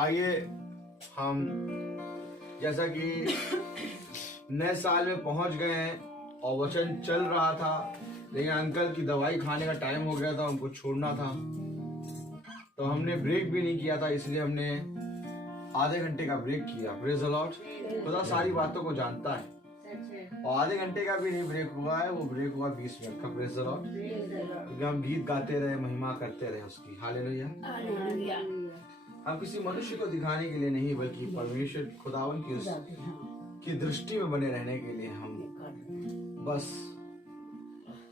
आइए हम जैसा कि नए साल में पहुंच गए हैं और वचन चल रहा था, लेकिन अंकल की दवाई खाने का टाइम हो गया था, हमको छोड़ना था तो हमने ब्रेक भी नहीं किया था, इसलिए हमने आधे घंटे का ब्रेक किया। Praise the Lord. खुदा सारी बातों को जानता है और आधे घंटे का भी नहीं ब्रेक हुआ है, वो ब्रेक हुआ 20 मिनट का। Praise the Lord. क्योंकि हम गीत गाते रहे, महिमा करते रहे उसकी। हालेलुया। हम किसी मनुष्य को दिखाने के लिए नहीं, बल्कि परमेश्वर खुदावन की दृष्टि में बने रहने के लिए हम बस,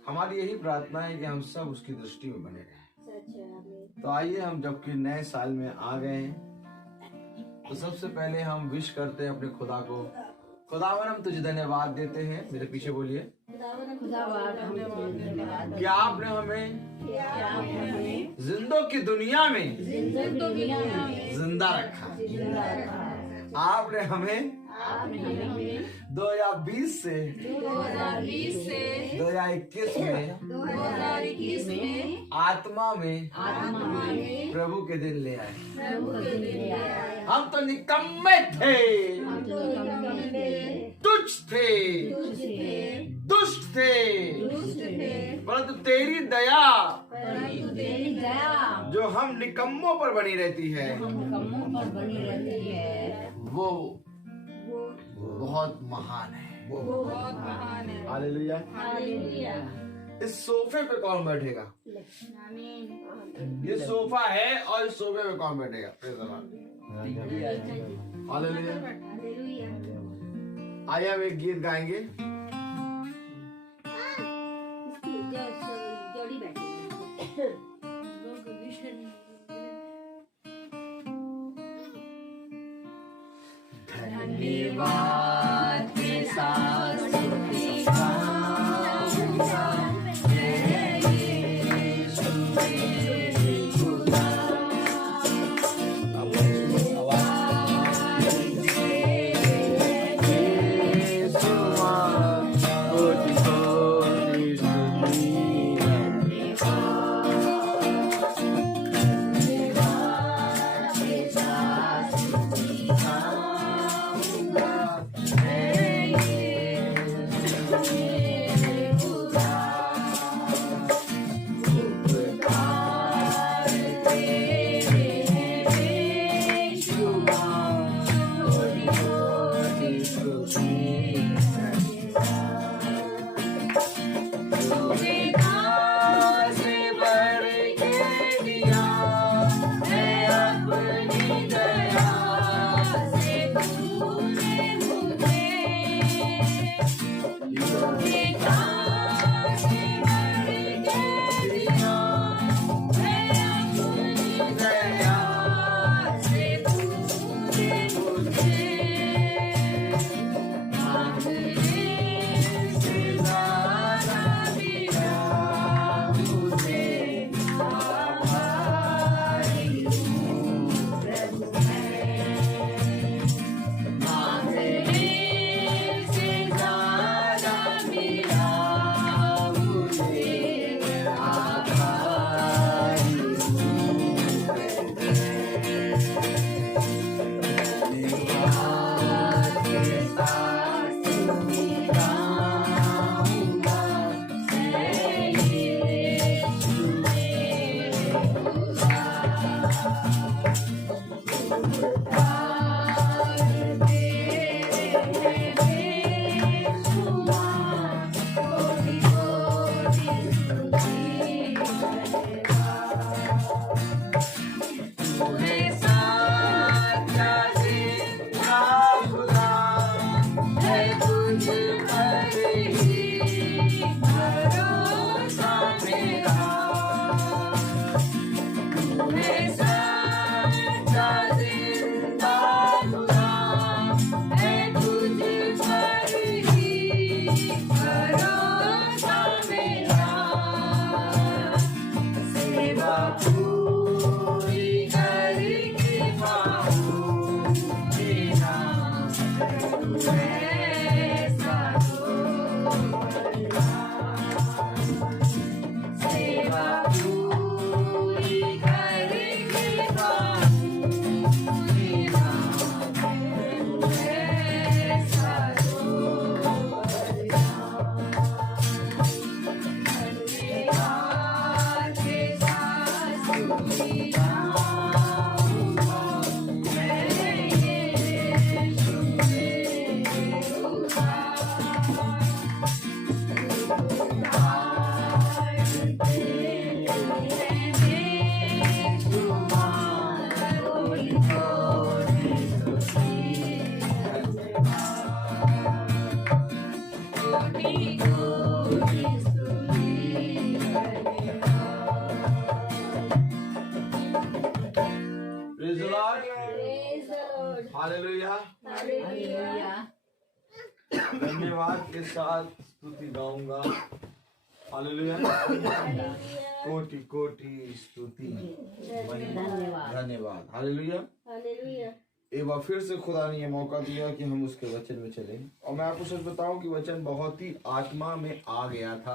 हमारी यही प्रार्थना है कि हम सब उसकी दृष्टि में बने रहें। तो आइए हम जबकि नए साल में आ गए हैं तो सबसे पहले हम विश करते हैं अपने खुदा को। खुदावन हम तुझे धन्यवाद देते हैं। मेरे पीछे बोलिए। कि आपने हमें जिंदों की दुनिया में जिंदा रखा। आपने हमें 2020 से 2021 में आत्मा में प्रभु के दिन ले आए। हम तो निकम्मे थे, तुच्छ थे, दुष्ट थे, परंतु तेरी दया जो हम निकम्मों पर बनी रहती है वो बहुत महान है। हालेलुया। इस सोफे पे कौन बैठेगा? ये सोफा है और इस सोफे पे कौन बैठेगा? हालेलुया। आइए हम एक गीत गाएंगे। धन्यवाद के साथ praise the Lord, Praise the Lord. Hallelujah. Hallelujah. धन्यवाद के साथ स्तुति गाऊंगा, हालेलुया। कोटि कोटि स्तुति, धन्यवाद। धन्यवाद, हालेलुया। Hallelujah. एक बार फिर से खुदा ने ये मौका दिया कि हम उसके वचन में चलें, और मैं आपको सच बताऊं कि वचन बहुत ही आत्मा में आ गया था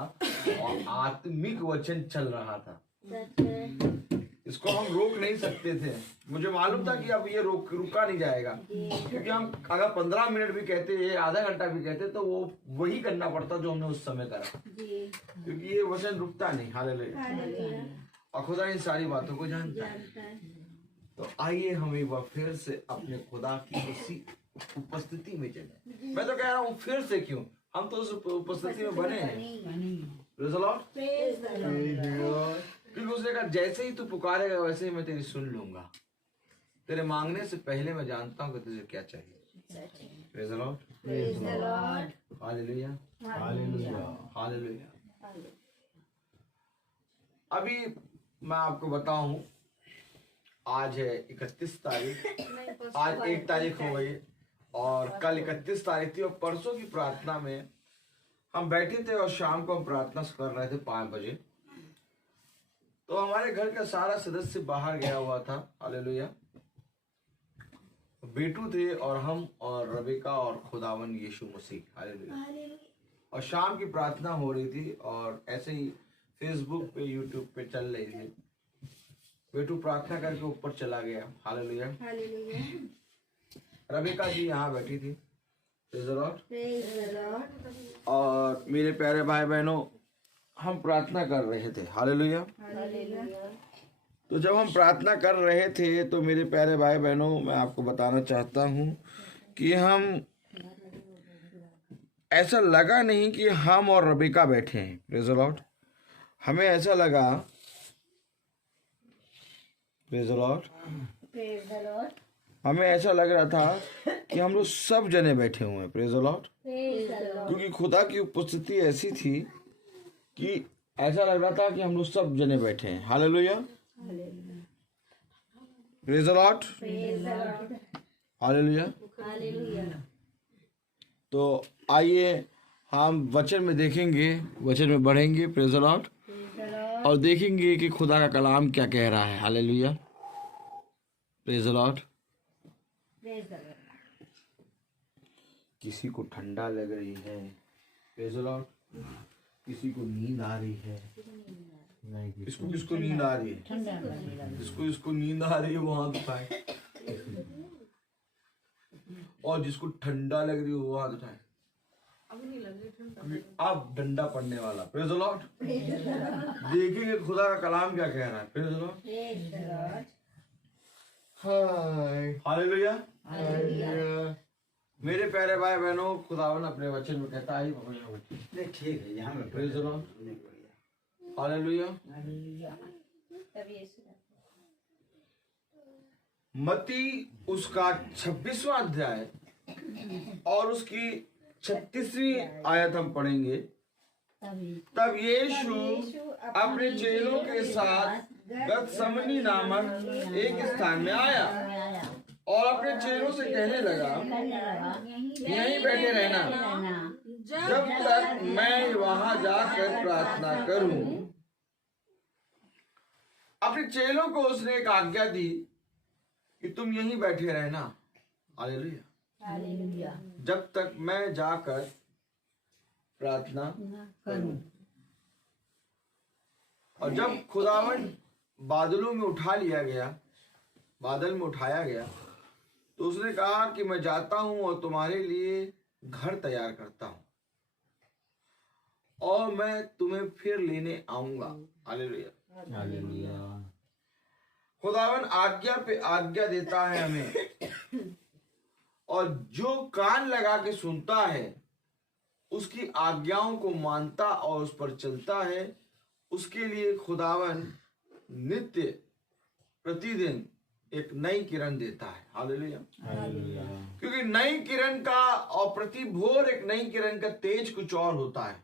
और आत्मिक वचन चल रहा था। इसको हम रोक नहीं सकते थे। मुझे मालूम था कि अब ये रुका नहीं जाएगा, क्योंकि हम अगर 15 मिनट भी कहते, आधा घंटा भी कहते, तो वो वही करना पड़ता जो हमने उस समय करा, क्योंकि ये वचन रुकता नहीं, हालेलुया। और खुदा इन सारी बातों को जानता है। तो आइए हम एक बार फिर से अपने खुदा की उसी उपस्थिति में चले। मैं तो कह रहा हूँ फिर से क्यों, हम तो उस उपस्थिति में बने हैं। Praise the Lord. क्योंकि उसने कहा जैसे ही तू पुकारेगा वैसे ही मैं तेरी सुन लूंगा। तेरे मांगने से पहले मैं जानता हूँ कि तुझे क्या चाहिए। Praise the Lord. Praise the Lord. Hallelujah. Hallelujah. Hallelujah. अभी मैं आपको बताऊं, आज है 31 तारीख, आज 1 तारीख हो गई और कल 31 तारीख थी, और परसों की प्रार्थना में हम बैठे थे और शाम को हम प्रार्थना कर रहे थे 5 बजे। तो हमारे घर का सारा सदस्य बाहर गया हुआ था, हालेलुया। बेटू थे और हम और रबिका और खुदावन यीशु मसीह, हालेलुया। और शाम की प्रार्थना हो रही थी और ऐसे ही फेसबुक पे यूट्यूब पे चल रही थी। बेटू प्रार्थना करके ऊपर चला गया, हालेलुया। रबिका जी यहाँ बैठी थी, प्रेज़ द लॉर्ड। और मेरे प्यारे भाई बहनों, हम प्रार्थना कर रहे थे, हालेलुया। तो जब हम प्रार्थना कर रहे थे तो मेरे प्यारे भाई बहनों, मैं आपको बताना चाहता हूँ कि हम, ऐसा लगा नहीं कि हम और रबिका बैठे हैं, प्रेज़ द लॉर्ड। हमें ऐसा लगा, प्रेज़ द लॉर्ड, हमें ऐसा लग रहा था कि हम लोग सब जने बैठे हुए हैं, प्रेज़ द लॉर्ड। क्योंकि खुदा की उपस्थिति ऐसी थी कि ऐसा लग रहा था कि हम लोग सब जने बैठे हैं, hallelujah. Praise the Lord, hallelujah. तो आइए हम वचन में देखेंगे, वचन में बढ़ेंगे, प्रेज़ द लॉर्ड, और देखेंगे कि खुदा का कलाम क्या कह रहा है, हालेलुया। Praise the Lord. किसी को ठंडा लग रही है, प्रेज़ द लॉर्ड। किसी को नींद आ रही है, किसको नींद आ रही है, जिसको नींद आ रही है वो हाथ उठाए, और जिसको ठंडा लग रही है वो हाथ उठाए। अब डंडा पड़ने वाला, प्रेज़ द लॉर्ड। देखिए खुदा का कलाम क्या कह रहा है, प्रेज़ द लॉर्ड। हालेलुया। मेरे प्यारे भाई बहनों, खुदावन अपने वचन में कहता है, नहीं ठीक है यहाँ में, प्रेज़ द लॉर्ड, हालेलुया। मत्ती उसका 26वां अध्याय और उसकी 36वीं आयत हम पढ़ेंगे। तब यीशु अपने चेलों के साथ गतसमनी नामक एक स्थान में आया और अपने चेलों से कहने लगा, यहीं बैठे रहना जब तक मैं वहां जाकर प्रार्थना करूं। अपने चेलों को उसने एक आज्ञा दी कि तुम यहीं बैठे रहना, हालेलुया, जब तक मैं जाकर प्रार्थना करूं। और जब खुदावन बादलों में उठा लिया गया, बादल में उठाया गया, तो उसने कहा कि मैं जाता हूं और तुम्हारे लिए घर तैयार करता हूं और मैं तुम्हें फिर लेने आऊंगा, हालेलुया, हालेलुया। खुदावन आज्ञा पे आज्ञा देता है हमें, और जो कान लगा के सुनता है, उसकी आज्ञाओं को मानता और उस पर चलता है, उसके लिए खुदावन नित्य प्रतिदिन एक नई किरण देता है, हालेलुया, हालेलुया। क्योंकि नई किरण का और प्रति भोर एक नई किरण का तेज कुछ और होता है।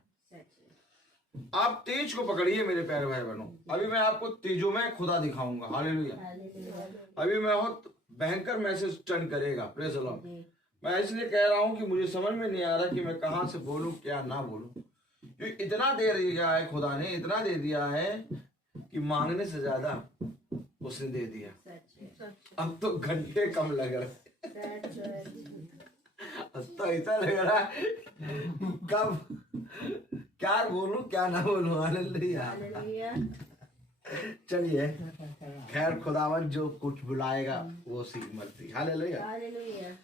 आप तेज को पकड़िए मेरे प्यारे भाई बहनों। अभी मैं आपको तेजोमय खुदा दिखाऊंगा। हालेलुया। अभी मैं बहुत भयंकर मैसेज टर्न करेगा। Praise the Lord. मैं इसलिए कह रहा हूं कि मुझे समझ में नहीं आ रहा कि मैं कहां से बोलूं क्या ना बोलूं, क्योंकि इतना दे दिया है खुदा ने, इतना दे दिया है कि मांगने से ज्यादा उसने दे दिया। अब तो घंटे कम लग रहे, अब तो ऐसा लग रहा है कब क्या बोलूं क्या ना बोलूं। हालेलुया। चलिए खैर, खुदावन जो कुछ बुलाएगा वो सीख मर्जी। हालेलुया।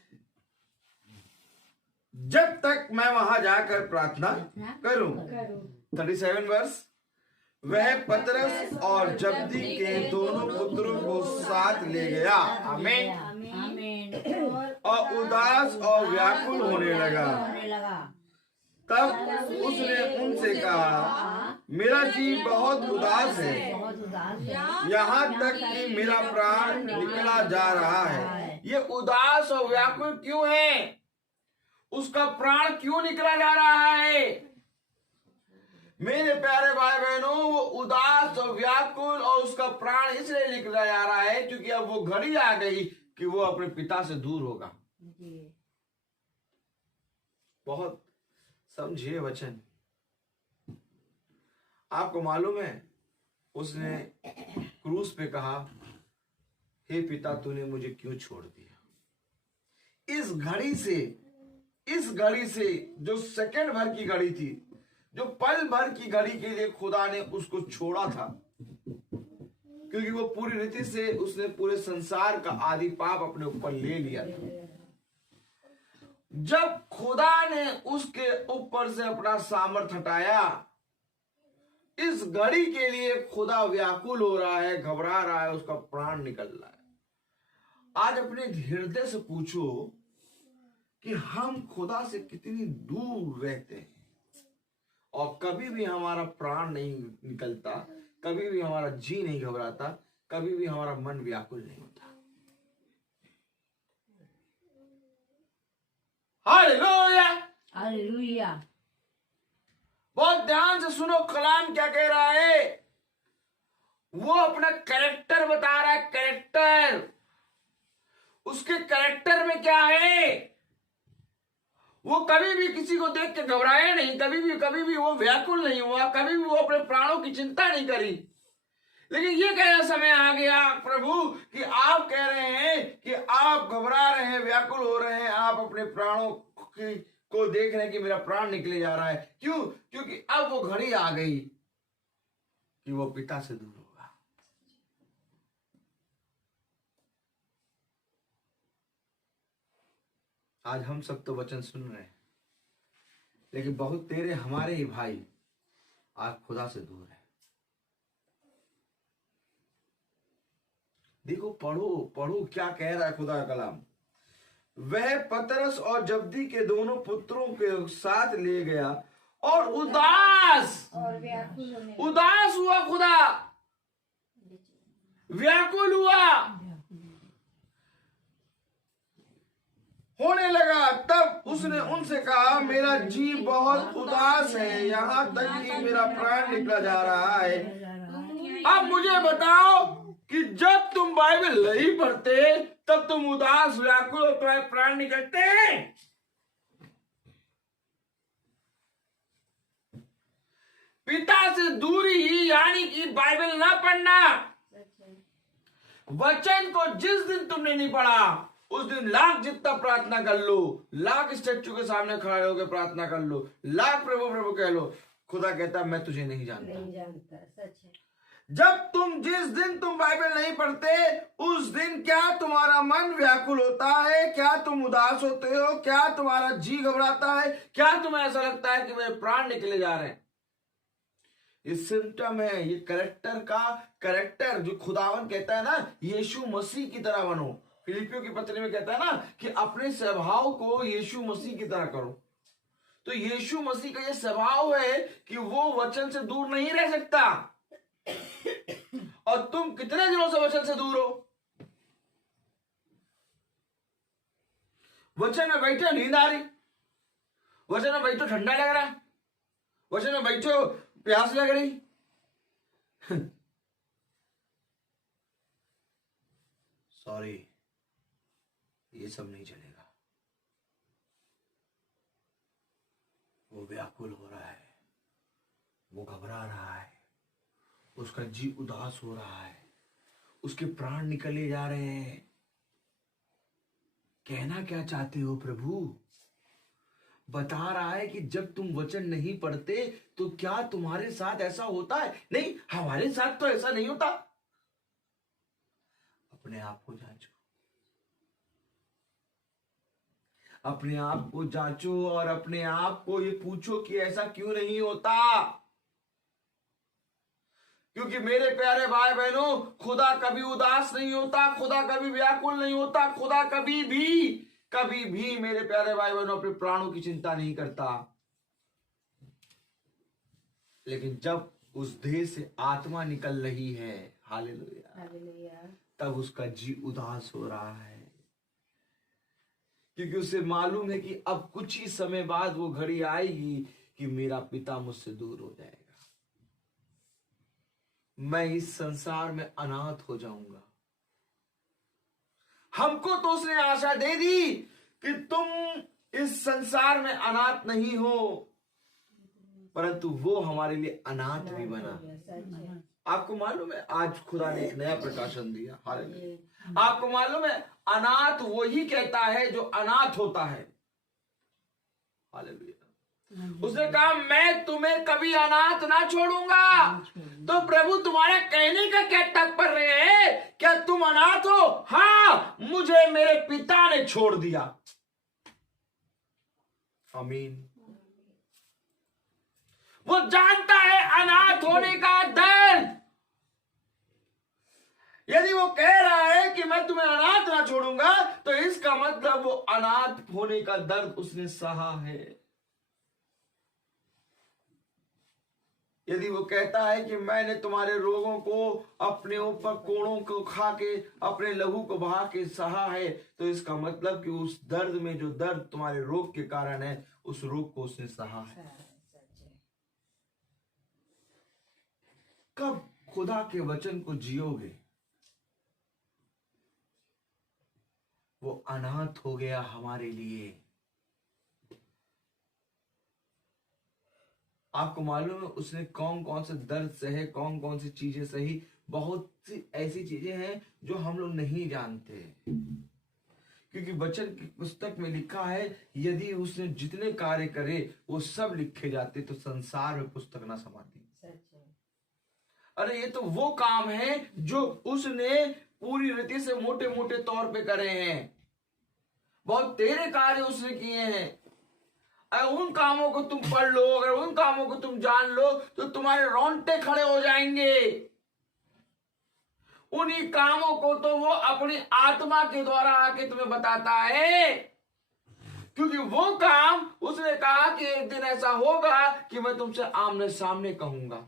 जब तक मैं वहां जाकर प्रार्थना करूं। 37 वर्ष। वह पतरस और जब्दी के दोनों पुत्रों को साथ ले गया। आमीन। और उदास और व्याकुल होने लगा। तब उसने उनसे कहा, मेरा जी बहुत उदास है, यहाँ तक कि मेरा प्राण निकला जा रहा है। ये उदास और व्याकुल क्यों है? उसका प्राण क्यों निकला जा रहा है? मेरे प्यारे भाई बहनों, वो उदास और व्याकुल और उसका प्राण इसलिए निकला जा रहा है क्योंकि अब वो घड़ी आ गई कि वो अपने पिता से दूर होगा। बहुत समझिए वचन। आपको मालूम है, उसने क्रूस पे कहा, हे पिता तूने मुझे क्यों छोड़ दिया? इस घड़ी से जो सेकंड भर की घड़ी थी, जो पल भर की घड़ी के लिए खुदा ने उसको छोड़ा था, क्योंकि वो पूरी रीति से उसने पूरे संसार का आदि पाप अपने ऊपर ले लिया था। जब खुदा ने उसके ऊपर से अपना सामर्थ्य हटाया, इस घड़ी के लिए खुदा व्याकुल हो रहा है, घबरा रहा है, उसका प्राण निकल रहा है। आज अपने हृदय से पूछो कि हम खुदा से कितनी दूर रहते हैं और कभी भी हमारा प्राण नहीं निकलता, कभी भी हमारा जी नहीं घबराता, कभी भी हमारा मन व्याकुल नहीं होता। हालेलुया। हालेलुया। बहुत ध्यान से सुनो, कलाम क्या कह रहा है। वो अपना कैरेक्टर बता रहा है। कैरेक्टर, उसके कैरेक्टर में क्या है? वो कभी भी किसी को देख के घबराया नहीं, कभी भी वो व्याकुल नहीं हुआ, कभी भी वो अपने प्राणों की चिंता नहीं करी। लेकिन ये कहना समय आ गया प्रभु कि आप कह रहे हैं कि आप घबरा रहे हैं, व्याकुल हो रहे हैं, आप अपने प्राणों को देख रहे हैं कि मेरा प्राण निकले जा रहा है। क्यों? क्योंकि अब वो घड़ी आ गई कि वो पिता से दूर होगा। आज हम सब तो वचन सुन रहे हैं, लेकिन बहुत तेरे हमारे ही भाई आज खुदा से दूर है। देखो, पढ़ो क्या कह रहा है खुदा का कलाम। वह पतरस और जब्दी के दोनों पुत्रों के साथ ले गया और उदास हुआ, खुदा व्याकुल होने लगा। तब उसने उनसे कहा, मेरा जी बहुत उदास है, यहाँ तक कि मेरा प्राण निकला जा रहा है। अब मुझे बताओ कि जब तुम बाइबल नहीं पढ़ते तब तुम उदास व्याकुल और तुम्हारे प्राण निकलते हैं। पिता से दूरी यानी कि बाइबल ना पढ़ना। वचन को जिस दिन तुमने नहीं पढ़ा उस दिन लाख जितना प्रार्थना कर लो, लाख स्टैच्यू के सामने खड़े होकर प्रार्थना कर लो, लाख प्रभु प्रभु कह लो, खुदा कहता मैं तुझे नहीं जानता। सच है। जिस दिन तुम बाइबल नहीं पढ़ते उस दिन क्या तुम्हारा मन व्याकुल होता है? क्या तुम उदास होते हो? क्या तुम्हारा जी घबराता है? क्या तुम्हें ऐसा लगता है कि मेरे प्राण निकले जा रहे हैं? ये सिम्टम है, ये कैरेक्टर जो खुदावन कहता है ना, यीशु मसीह की तरह बनो। फिलिपियों की पत्री में कहता है ना कि अपने स्वभाव को यीशु मसीह की तरह करो। तो यीशु मसीह का ये स्वभाव है कि वो वचन से दूर नहीं रह सकता। और तुम कितने दिनों से वचन से दूर हो? वचन में बैठे नींद आ रही, वचन में बैठो ठंडा लग रहा है, वचन में बैठो प्यास लग रही, सॉरी, ये सब नहीं चलेगा। वो व्याकुल हो रहा है, वो घबरा रहा है, उसका जी उदास हो रहा है, उसके प्राण निकले जा रहे हैं। कहना क्या चाहते हो प्रभु? बता रहा है कि जब तुम वचन नहीं पढ़ते तो क्या तुम्हारे साथ ऐसा होता है? नहीं, हमारे साथ तो ऐसा नहीं होता। अपने आप को जांचो, अपने आप को जांचो और अपने आप को ये पूछो कि ऐसा क्यों नहीं होता। क्योंकि मेरे प्यारे भाई बहनों, खुदा कभी उदास नहीं होता, खुदा कभी व्याकुल नहीं होता, खुदा कभी भी मेरे प्यारे भाई बहनों अपने प्राणों की चिंता नहीं करता। लेकिन जब उस देह से आत्मा निकल रही है, हालेलुया, हालेलुया, तब उसका जी उदास हो रहा है, क्योंकि उसे मालूम है कि अब कुछ ही समय बाद वो घड़ी आएगी कि मेरा पिता मुझसे दूर हो जाएगा, मैं इस संसार में अनाथ हो जाऊंगा। हमको तो उसने आशा दे दी कि तुम इस संसार में अनाथ नहीं हो, परंतु वो हमारे लिए अनाथ भी बना। आपको मालूम है, आज खुदा ने एक नया प्रकाशन दिया, हालेलुया। आपको मालूम है, अनाथ वही कहता है जो अनाथ होता है, हालेलुया। उसने कहा मैं तुम्हें कभी अनाथ ना छोड़ूंगा। तो प्रभु तुम्हारा कहने का क्या तात्पर्य है? क्या तुम अनाथ हो? हाँ, मुझे मेरे पिता ने छोड़ दिया। आमीन। वो जानता है अनाथ होने का दर्द। यदि वो कह रहा है कि मैं तुम्हें अनाथ ना छोड़ूंगा, तो इसका मतलब वो अनाथ होने का दर्द उसने सहा है। यदि वो कहता है कि मैंने तुम्हारे रोगों को अपने ऊपर कोड़ों को खा के अपने लहू को बहा के सहा है, तो इसका मतलब कि उस दर्द में जो दर्द तुम्हारे रोग के कारण है, उस रोग को उसने सहा है। कब खुदा के वचन को जियोगे? वो अनाथ हो गया हमारे लिए। आपको मालूम है उसने कौन कौन से दर्द सहे, कौन कौन सी चीजें सही। बहुत सी ऐसी चीजें हैं जो हम लोग नहीं जानते, क्योंकि वचन की पुस्तक में लिखा है यदि उसने जितने कार्य करे वो सब लिखे जाते तो संसार में पुस्तक ना समाती। अरे ये तो वो काम है जो उसने पूरी रीति से मोटे मोटे तौर पे करे हैं। बहुत तेरे कार्य उसने किए हैं। अगर उन कामों को तुम पढ़ लो, अगर उन कामों को तुम जान लो, तो तुम्हारे रोंगटे खड़े हो जाएंगे। उन्हीं कामों को तो वो अपनी आत्मा के द्वारा आके तुम्हें बताता है, क्योंकि वो काम उसने कहा कि एक दिन ऐसा होगा कि मैं तुमसे आमने सामने कहूंगा।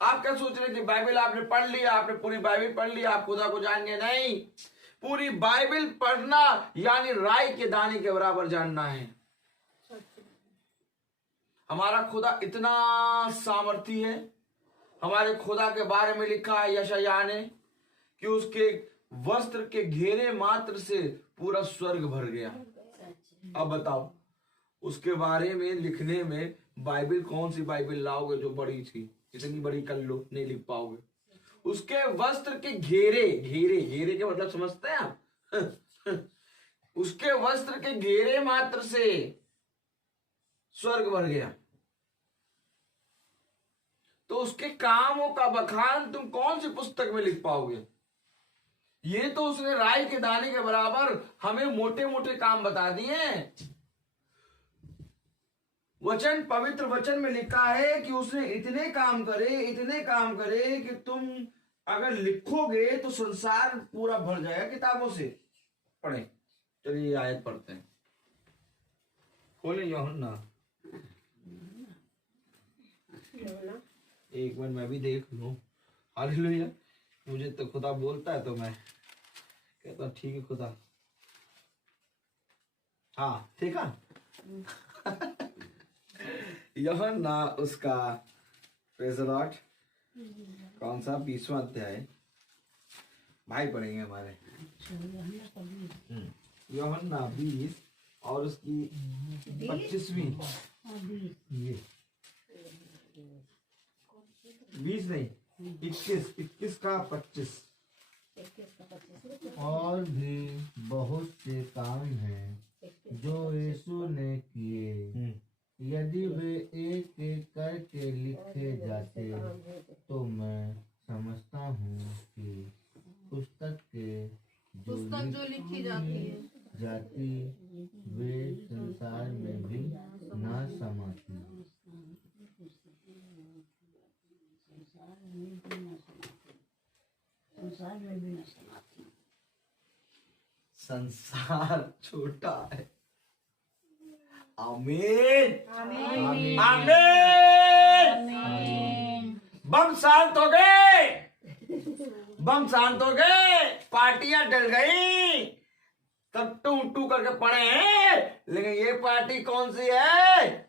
आप क्या सोच रहे थे? बाइबल आपने पढ़ लिया, आपने पूरी बाइबल पढ़ लिया, आप खुदा को जानेंगे? नहीं, पूरी बाइबल पढ़ना यानी राई के दाने के बराबर जानना है। हमारा खुदा इतना सामर्थी है। हमारे खुदा के बारे में लिखा है यशायाह ने कि उसके वस्त्र के घेरे मात्र से पूरा स्वर्ग भर गया। अब बताओ, उसके बारे में लिखने में बाइबल, कौन सी बाइबल लाओगे जो बड़ी थी? इतनी बड़ी कर लो, नहीं लिख पाओगे। उसके वस्त्र के घेरे, घेरे घेरे के मतलब समझते हैं आप? उसके वस्त्र के घेरे मात्र से स्वर्ग भर गया। तो उसके कामों का बखान तुम कौन सी पुस्तक में लिख पाओगे? ये तो उसने राई के दाने के बराबर हमें मोटे मोटे काम बता दिए हैं। वचन, पवित्र वचन में लिखा है कि उसने इतने काम करे कि तुम अगर लिखोगे तो संसार पूरा भर जाएगा किताबों से। पढ़े, चलिए आयत पढ़ते हैं। खोले यूहन्ना, एक मिनट मैं भी देख लूं। हालेलुया। मुझे तो खुदा बोलता है तो मैं कहता ठीक है खुदा। हाँ, ठीक है। यूहन्ना उसका प्रेज़लॉट कौन सा 20वां अध्याय भाई पढ़ेंगे हमारे। यूहन्ना 20 और उसकी 25वीं, ये 20 नहीं 21 का 25। और भी बहुत से काम हैं जो यीशु ने किए, यदि वे एक एक करके लिखे जाते तो मैं समझता हूँ कि पुस्तक जो लिखी जाती वे संसार में भी न समाती। संसार छोटा है। आमीन आमीन आमीन। बम शांत हो गए, बम शांत हो गए, पार्टियां डल गई, तब टू टू करके पड़े हैं, लेकिन ये पार्टी कौन सी है?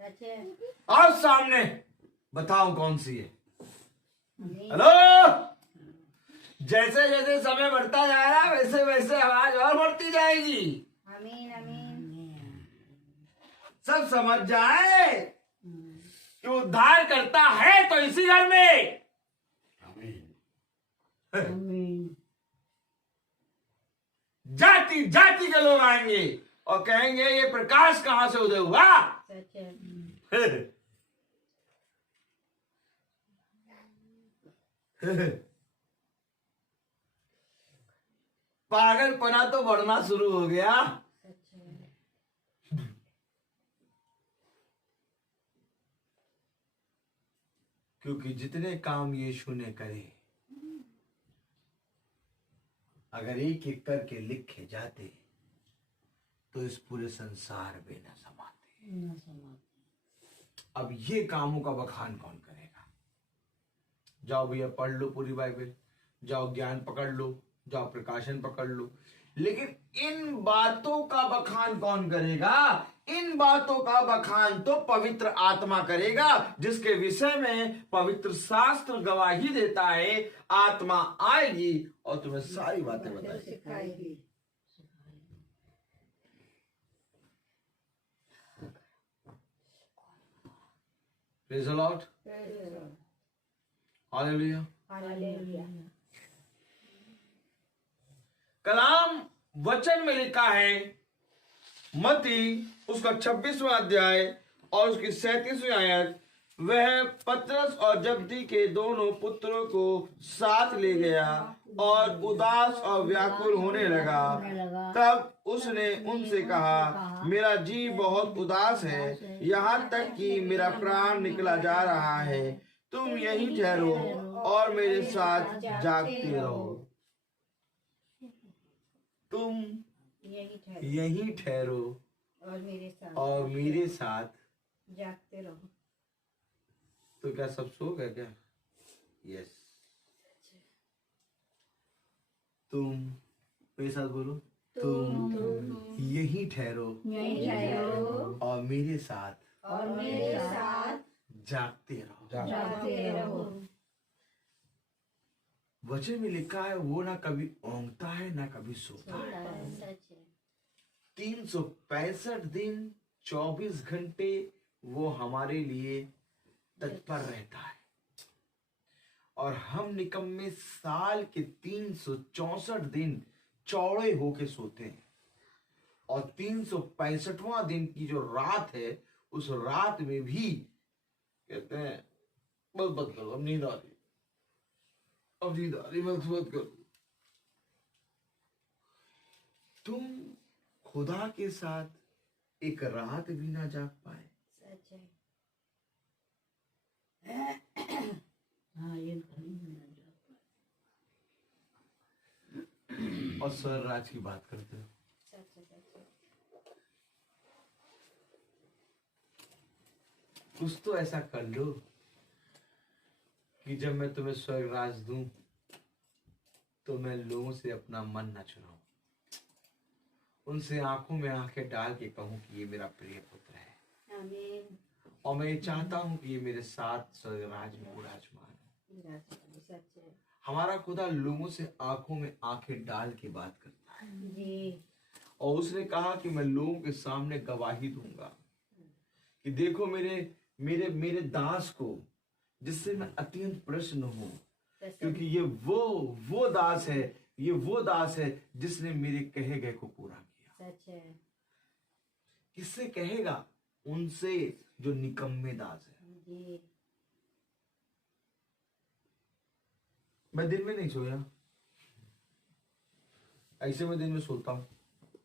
सच है। आओ सामने बताओ कौन सी है। हेलो, जैसे जैसे समय बढ़ता जा रहा है वैसे वैसे आवाज और बढ़ती जाएगी। आमीन आमीन। सब समझ जाए कि उद्धार करता है तो इसी घर में। जाति जाति के लोग आएंगे और कहेंगे ये प्रकाश कहां से उदय हुआ। सच है। पागलपना तो बढ़ना शुरू हो गया। सच है। क्योंकि जितने काम यीशु ने करे अगर एक एक करके लिखे जाते तो इस पूरे संसार में न समाते। अब ये कामों का बखान कौन करेगा? जाओ भैया पढ़ लो पूरी बाइबल, जाओ ज्ञान पकड़ लो, जाओ प्रकाशन पकड़ लो, लेकिन इन बातों का बखान कौन करेगा? इन बातों का बखान तो पवित्र आत्मा करेगा, जिसके विषय में पवित्र शास्त्र गवाही देता है। आत्मा आएगी और तुम्हें सारी बातें बताएगी। सिखाएगी। Praise the Lord, hallelujah. Hallelujah. कलाम वचन में लिखा है, मत्ती उसका 26वां अध्याय और उसकी 37वीं आयत, वह पतरस और जब्दी के दोनों पुत्रों को साथ ले गया और उदास और व्याकुल होने लगा। तब उसने उनसे कहा, मेरा जी बहुत उदास है, यहाँ तक कि मेरा प्राण निकला जा रहा है। तुम यहीं ठहरो और मेरे साथ जागते रहो। तुम यहीं ठहरो और मेरे साथ जागते रहो। तो क्या सब सो गए क्या? यस। तुम मेरे साथ बोलो, तुम यहीं ठहरो और मेरे साथ जागते रहो। वचन में लिखा है, वो ना कभी ऊँघता है ना कभी सोता है। 365 दिन 24 घंटे वो हमारे लिए तत्पर रहता है। और हम निकम्मे साल के 364 दिन चौड़े होके सोते हैं, और 365वां दिन की जो रात है, उस रात में भी कहते हैं बस करो, अब नींद आ रही, बस करो। तुम खुदा के साथ एक रात भी ना जाग पाए। सच है। और स्वर राज की बात करते हो। कुछ तो ऐसा कर लो कि जब मैं तुम्हें स्वर्ग राज दूं तो मैं लोगों से अपना मन न चुराऊं, उनसे आंखों में आंखें डाल के कहूं कि ये मेरा प्रिय पुत्र है। आमीन। और मैं ये चाहता हूँ कि ये मेरे साथ स्वर्गराज में विराजमान है। विराजमान, सच है हमारा खुदा लोगों से आंखों में आंखें डाल के बात करता है, जी। और उसने कहा कि मैं लोगों के सामने गवाही दूंगा कि देखो मेरे मेरे मेरे दास को, जिससे मैं अत्यंत प्रसन्न हूँ, क्योंकि ये वो दास है, ये वो दास है जिसने मेरे कहे गए को पूरा किया। सच है किससे कहेगा? उनसे जो निकम्मे दास है। जी। मैं दिन में नहीं सोया, ऐसे मैं दिन में सोता हूँ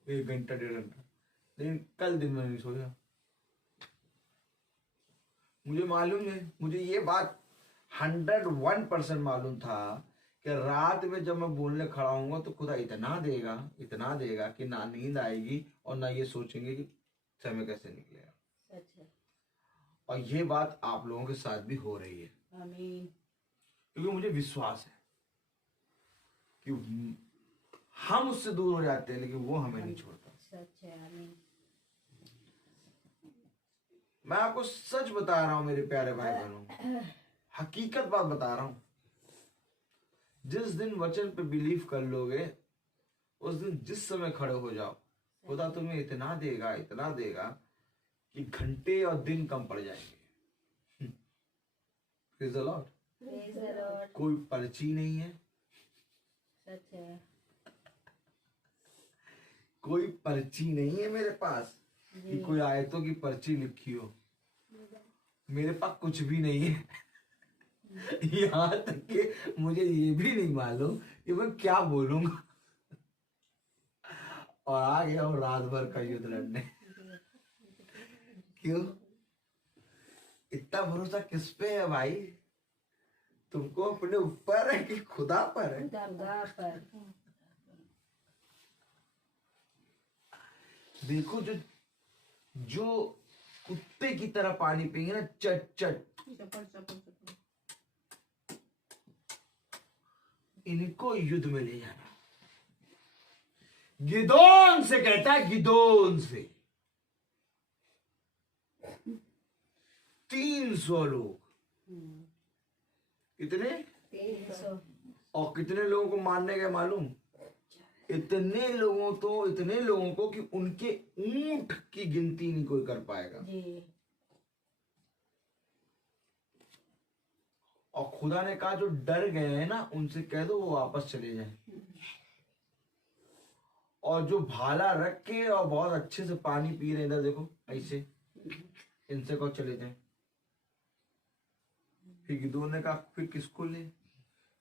1 घंटा 1.5 घंटा, लेकिन कल दिन में नहीं सोया। मुझे मालूम है, मुझे ये बात 101% मालूम था कि रात में जब मैं बोलने खड़ा हूँगा तो खुदा इतना देगा कि ना नींद आएगी और ना ये सोचेंगे कि समय कैसे निकलेगा। सच है। और ये बात आप लोगों के साथ भी हो रही है, आमीन। क्योंकि मुझे विश्वास है कि हम उससे दूर हो जाते हैं लेकिन वो हमें नहीं छोड़ता। सच है। आमीन। मैं आपको सच बता रहा हूं मेरे प्यारे भाई बहनों, हकीकत बात बता रहा हूं। जिस दिन वचन पे बिलीव कर लोगे, उस दिन जिस समय खड़े हो जाओ, खुदा तुम्हें इतना देगा कि घंटे और दिन कम पड़ जाएंगे। Praise the Lord। Praise the Lord। कोई पर्ची नहीं है, सच है कोई पर्ची नहीं है मेरे पास कि कोई आयतों की पर्ची लिखी हो। मेरे पास कुछ भी नहीं है। यहाँ तक कि मुझे ये भी नहीं मालूम कि मैं क्या बोलूंगा, और आ गया हूँ रात भर का युद्ध लड़ने। क्यों? इतना भरोसा किस पे है भाई? तुमको अपने ऊपर है कि खुदा पर है? खुदा पर। देखो, जो कुत्ते की तरह पानी पिएंगे ना, चट चट, इनको युद्ध में ले जाना। गिदोन से कहता है, गिदोन से 300 लोग। कितने? 300। और कितने लोगों को मारने गए मालूम? इतने लोगों को कि उनके ऊंट की गिनती नहीं कोई कर पाएगा। जी। और खुदा ने कहा जो डर गए हैं ना, उनसे कह दो वो वापस चले जाएं। और जो भाला रख के और बहुत अच्छे से पानी पी रहे हैं, इधर देखो ऐसे, इनसे कहो चले जाएं। फिर गिदोन ने कहा फिर किसको ले?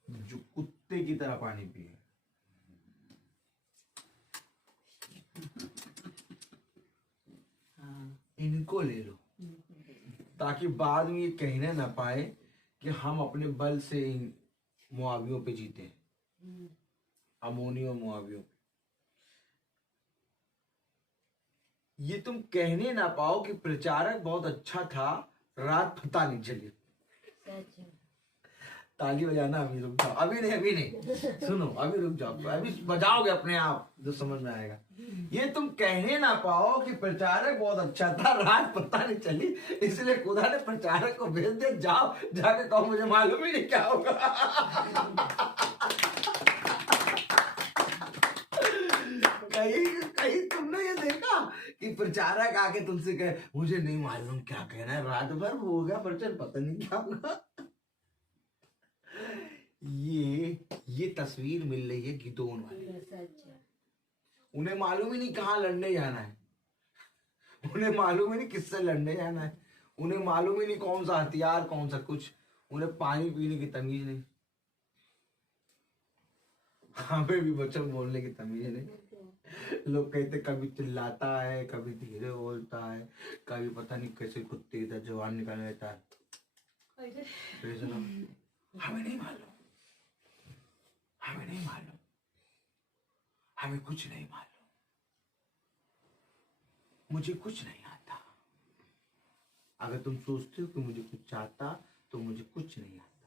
जो कुत्ते की तरह पानी पिए। इनको ले लो, ताकि बाद में ये कहने ना पाए कि हम अपने बल से इन मुआवियों पे जीते, अमोनियों मुआवियों पे। ये तुम कहने ना पाओ कि प्रचारक बहुत अच्छा था, रात पता नहीं चली। सच है। ताली बजाना अभी रुक जाओ, अभी नहीं सुनो, अभी रुक जाओ, अभी बजाओगे अपने आप, जो समझ में आएगा। ये तुम कहने ना पाओ कि प्रचारक बहुत अच्छा था, रात पता नहीं चली, इसलिए खुदा ने प्रचारक को भेज दिया, जाओ जाके कहो मुझे मालूम ही नहीं क्या होगा। कहीं तुमने ये देखा कि प्रचारक आके तुमसे कहे मुझे नहीं मालूम क्या कहना है, रात भर हो गया प्रचार, पता नहीं क्या होगा। ये तस्वीर मिल रही है गिदोन वाली। सच है। उन्हें मालूम ही नहीं कहाँ लड़ने जाना है, उन्हें मालूम ही नहीं किससे लड़ने जाना है, उन्हें मालूम ही नहीं कौन सा हथियार कौन सा कुछ, उन्हें पानी पीने की तमीज नहीं, हमें भी वचन बोलने की तमीज नहीं। लोग कहते कभी चिल्लाता है, कभी धीरे बोलता है, कभी पता नहीं कैसे कुत्ते इधर जवान निकाल लेता है। हमें नहीं मालूम, हमें कुछ नहीं मालूम, मुझे कुछ नहीं आता। अगर तुम सोचते हो कि मुझे कुछ आता, तो मुझे कुछ नहीं आता।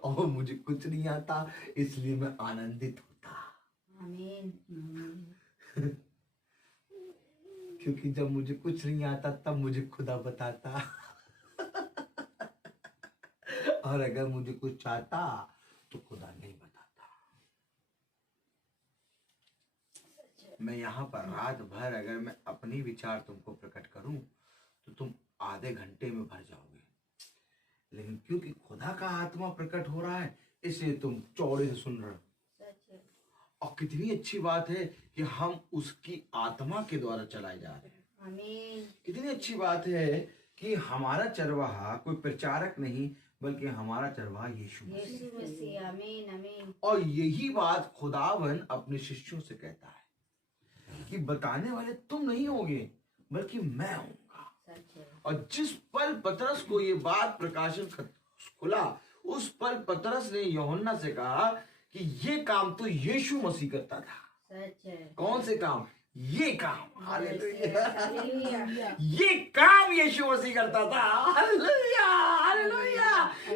और मुझे कुछ नहीं आता इसलिए मैं आनंदित होता। आमीन। क्योंकि जब मुझे कुछ नहीं आता तब मुझे खुदा बताता और अगर मुझे कुछ आता तो खुदा नहीं बताता। मैं यहाँ पर रात भर अगर मैं अपनी विचार तुमको प्रकट करूं तो तुम आधे घंटे में भर जाओगे, लेकिन क्योंकि खुदा का आत्मा प्रकट हो रहा है इसलिए तुम चौड़े से सुन रहे हो। सच है। और कितनी अच्छी बात है कि हम उसकी आत्मा के द्वारा चलाए जा रहे हैं। आमीन। कितनी अच्छी बात है कि हमारा चरवाहा कोई प्रचारक नहीं बल्कि हमारा चरवाहा यीशु मसीह। यीशु मसीह। आमीन आमीन। और यही बात खुदावन अपने शिष्यों से कहता है कि बताने वाले तुम नहीं होगे बल्कि मैं हूँगा। सच है। और जिस पल पतरस को ये बात प्रकाशन खुला उस पल पतरस ने यूहन्ना से कहा कि ये काम तो यीशु मसीह करता था। सच है। कौन से काम? ये काम। हालेलुया। हालेलुया। ये काम यीशु मसीह करता था। Hallelujah hallelujah.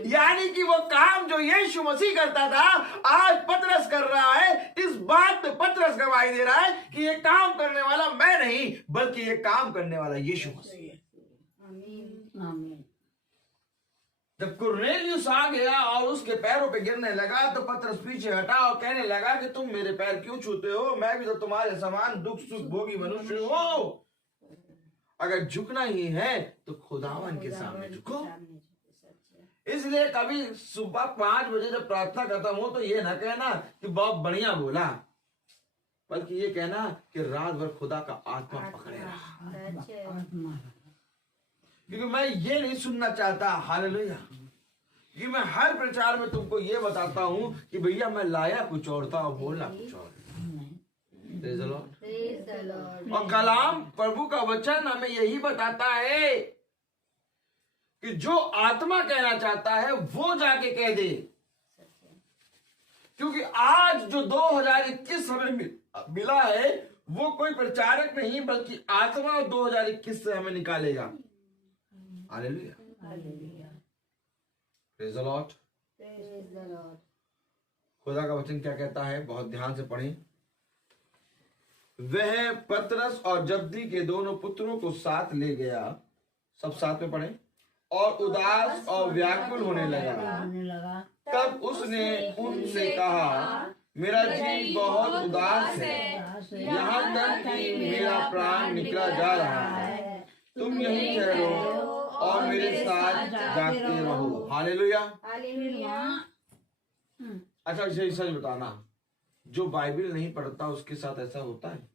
यानी कि वो काम जो यीशु मसीह करता था आज पतरस कर रहा है। इस बात पे पतरस गवाही दे रहा है कि ये काम करने वाला मैं नहीं बल्कि ये काम करने वाला यीशु मसीह है। आमीन आमीन। जब कुरनेलियुस आ गया और उसके पैरों पे गिरने लगा तो पतरस पीछे हटा और कहने लगा कि तुम मेरे पैर क्यों छूते हो? मैं भी तो तुम्हारे समान दुख सुख भोगी मनुष्य हूं। अगर झुकना ही है तो खुदावन के सामने झुको। इसलिए कभी सुबह 5 बजे जब प्रार्थना खत्म हो तो ये ना कहना कि बहुत बढ़िया बोला, बल्कि ये कहना कि रात भर खुदा का आत्मा पकड़े रहा। सच है। क्योंकि मैं ये नहीं सुनना चाहता। हालेलुया। कि मैं हर प्रचार में तुमको ये बताता हूं कि भैया मैं लाया कुछ और था और बोलना कुछ और। Praise the Lord। Praise the Lord। और कलाम प्रभु का वचन हमें यही बताता है कि जो आत्मा कहना चाहता है वो जाके कह दे। क्योंकि आज जो 2021 हमें मिला है वो कोई प्रचारक नहीं बल्कि आत्मा 2021 से हमें निकालेगा। Hallelujah. Hallelujah. Praise the Lord. Praise the Lord। खुदा का वचन क्या कहता है? बहुत ध्यान से पढ़ें। वह पतरस और जब्दी के दोनों पुत्रों को साथ ले गया। सब साथ में पढ़ें। और उदास और व्याकुल होने लगा। तब उसने उनसे कहा, मेरा जी बहुत उदास है, यहाँ तक कि मेरा प्राण निकला जा रहा है। तुम यहीं ठहरो और मेरे साथ जागते रहो। हालेलुया। हालेलुया। अच्छा इसे सच बताना, जो बाइबल नहीं पढ़ता उसके साथ ऐसा होता है?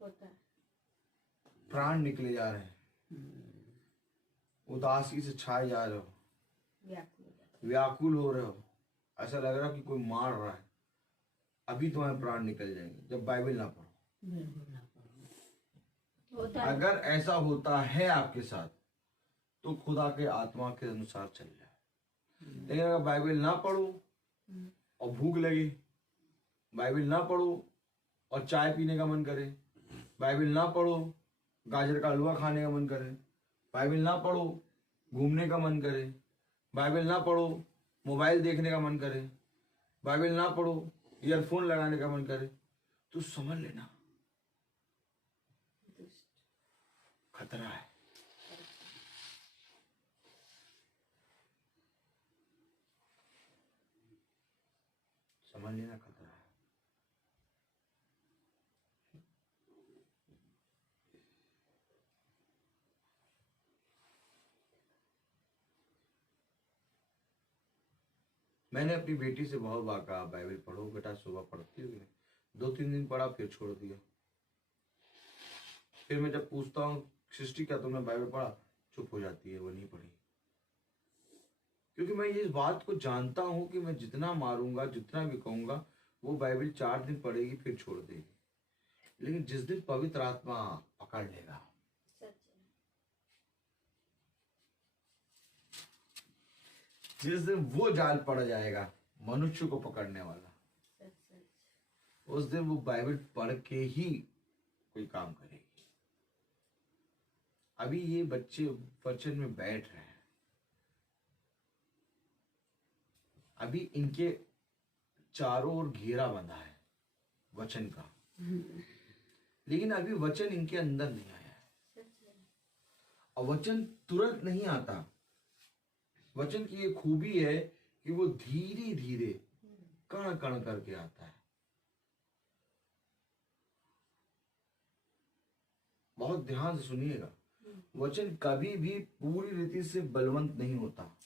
होता है। प्राण निकले जा रहे हैं, उदासी से छाए जा रहे हो, व्याकुल हो रहे हो, ऐसा लग रहा है कि कोई मार रहा है। अभी तुम्हारे प्राण निकल जाएंगे जब बाइबल ना पढ़ो। अगर ऐसा होता है आपके साथ तो खुदा के आत्मा के अनुसार चल जाए। लेकिन अगर बाइबल ना पढ़ो और भूख लगे, बाइबल ना पढ़ो और चाय पीने का मन करे, बाइबल ना पढ़ो गाजर का हलवा खाने का मन करे, बाइबल ना पढ़ो घूमने का मन करे, बाइबल ना पढ़ो मोबाइल देखने का मन करे, बाइबल ना पढ़ो ईयरफोन लगाने का मन करे, तो समझ लेना खतरा है। समझ लेना खतरा है। मैंने अपनी बेटी से बहुत बार कहा बाइबल पढ़ो बेटा, सुबह पढ़ती हो? 2-3 दिन पढ़ा फिर छोड़ दिया। फिर मैं जब पूछता हूँ सृष्टि क्या तुमने बाइबल पढ़ा, चुप हो जाती है, वो नहीं पढ़ी। क्योंकि मैं इस बात को जानता हूँ कि मैं जितना मारूंगा जितना भी कहूंगा वो बाइबल 4 दिन पढ़ेगी फिर छोड़ देगी। लेकिन जिस दिन पवित्र आत्मा पकड़ लेगा, जिस दिन वो जाल पड़ जाएगा मनुष्य को पकड़ने वाला, उस दिन वो बाइबल पढ़ के ही कोई काम करेगी। अभी ये बच्चे वचन में बैठ रहे हैं, अभी इनके चारों ओर घेरा बंधा है वचन का, लेकिन अभी वचन इनके अंदर नहीं आया है। और वचन तुरंत नहीं आता। वचन की ये खूबी है कि वो धीरे धीरे कण कण करके आता है। बहुत ध्यान से सुनिएगा, वचन कभी भी पूरी रीति से बलवंत नहीं होता।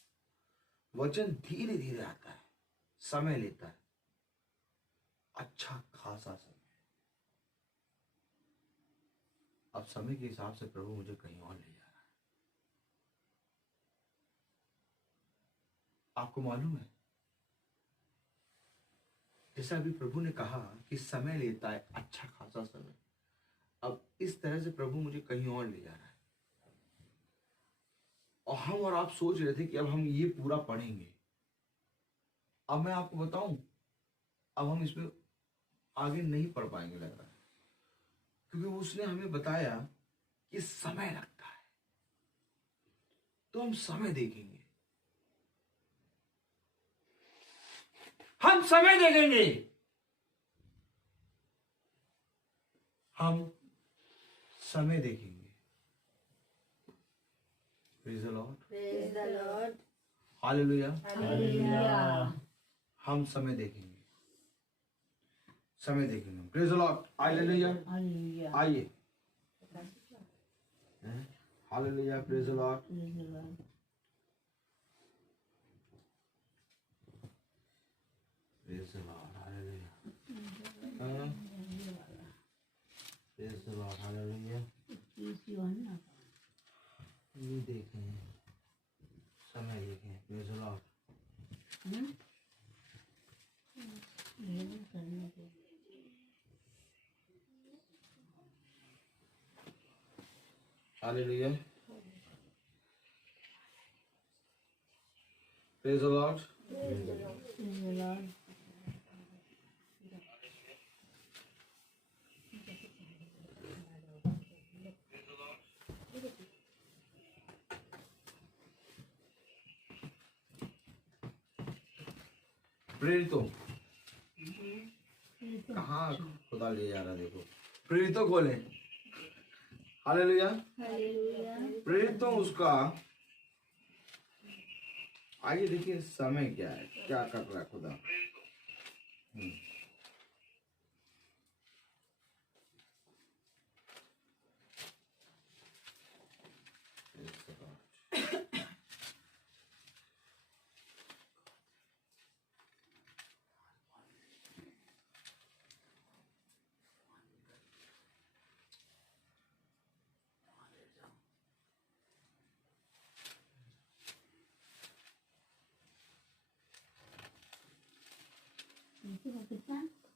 वचन धीरे धीरे आता है, समय लेता है, अच्छा खासा समय। अब समय के हिसाब से प्रभु मुझे कहीं और ले जा रहा है। आपको मालूम है, जैसा अभी प्रभु ने कहा कि समय लेता है, अच्छा खासा समय, अब इस तरह से प्रभु मुझे कहीं और ले जा रहा है। और हम और आप सोच रहे थे कि अब हम ये पूरा पढ़ेंगे। अब मैं आपको बताऊं, अब हम इसमें आगे नहीं पढ़ पाएंगे लग रहा है, क्योंकि उसने हमें बताया कि समय लगता है। तो हम समय देखेंगे, हम समय देखेंगे, हम समय देखेंगे। Praise the Lord. Praise the Lord. Hallelujah. Hallelujah. हम समय देखेंगे, समय देखेंगे। Praise the Lord. Hallelujah. Hallelujah. आइए। Hallelujah. Praise the Lord. Praise the Lord. Praise the Lord. Hallelujah. Praise the Lord. Hallelujah. ये देखें, समय देखें। Praise the Lord. Hallelujah. Praise the Lord. Praise the Lord. प्रेरितों कहाँ खुदा ले जा रहा, देखो प्रेरितों खोले। हालेलुया। प्रेरितों उसका आगे देखिए समय क्या है, क्या कर रहा है खुदा।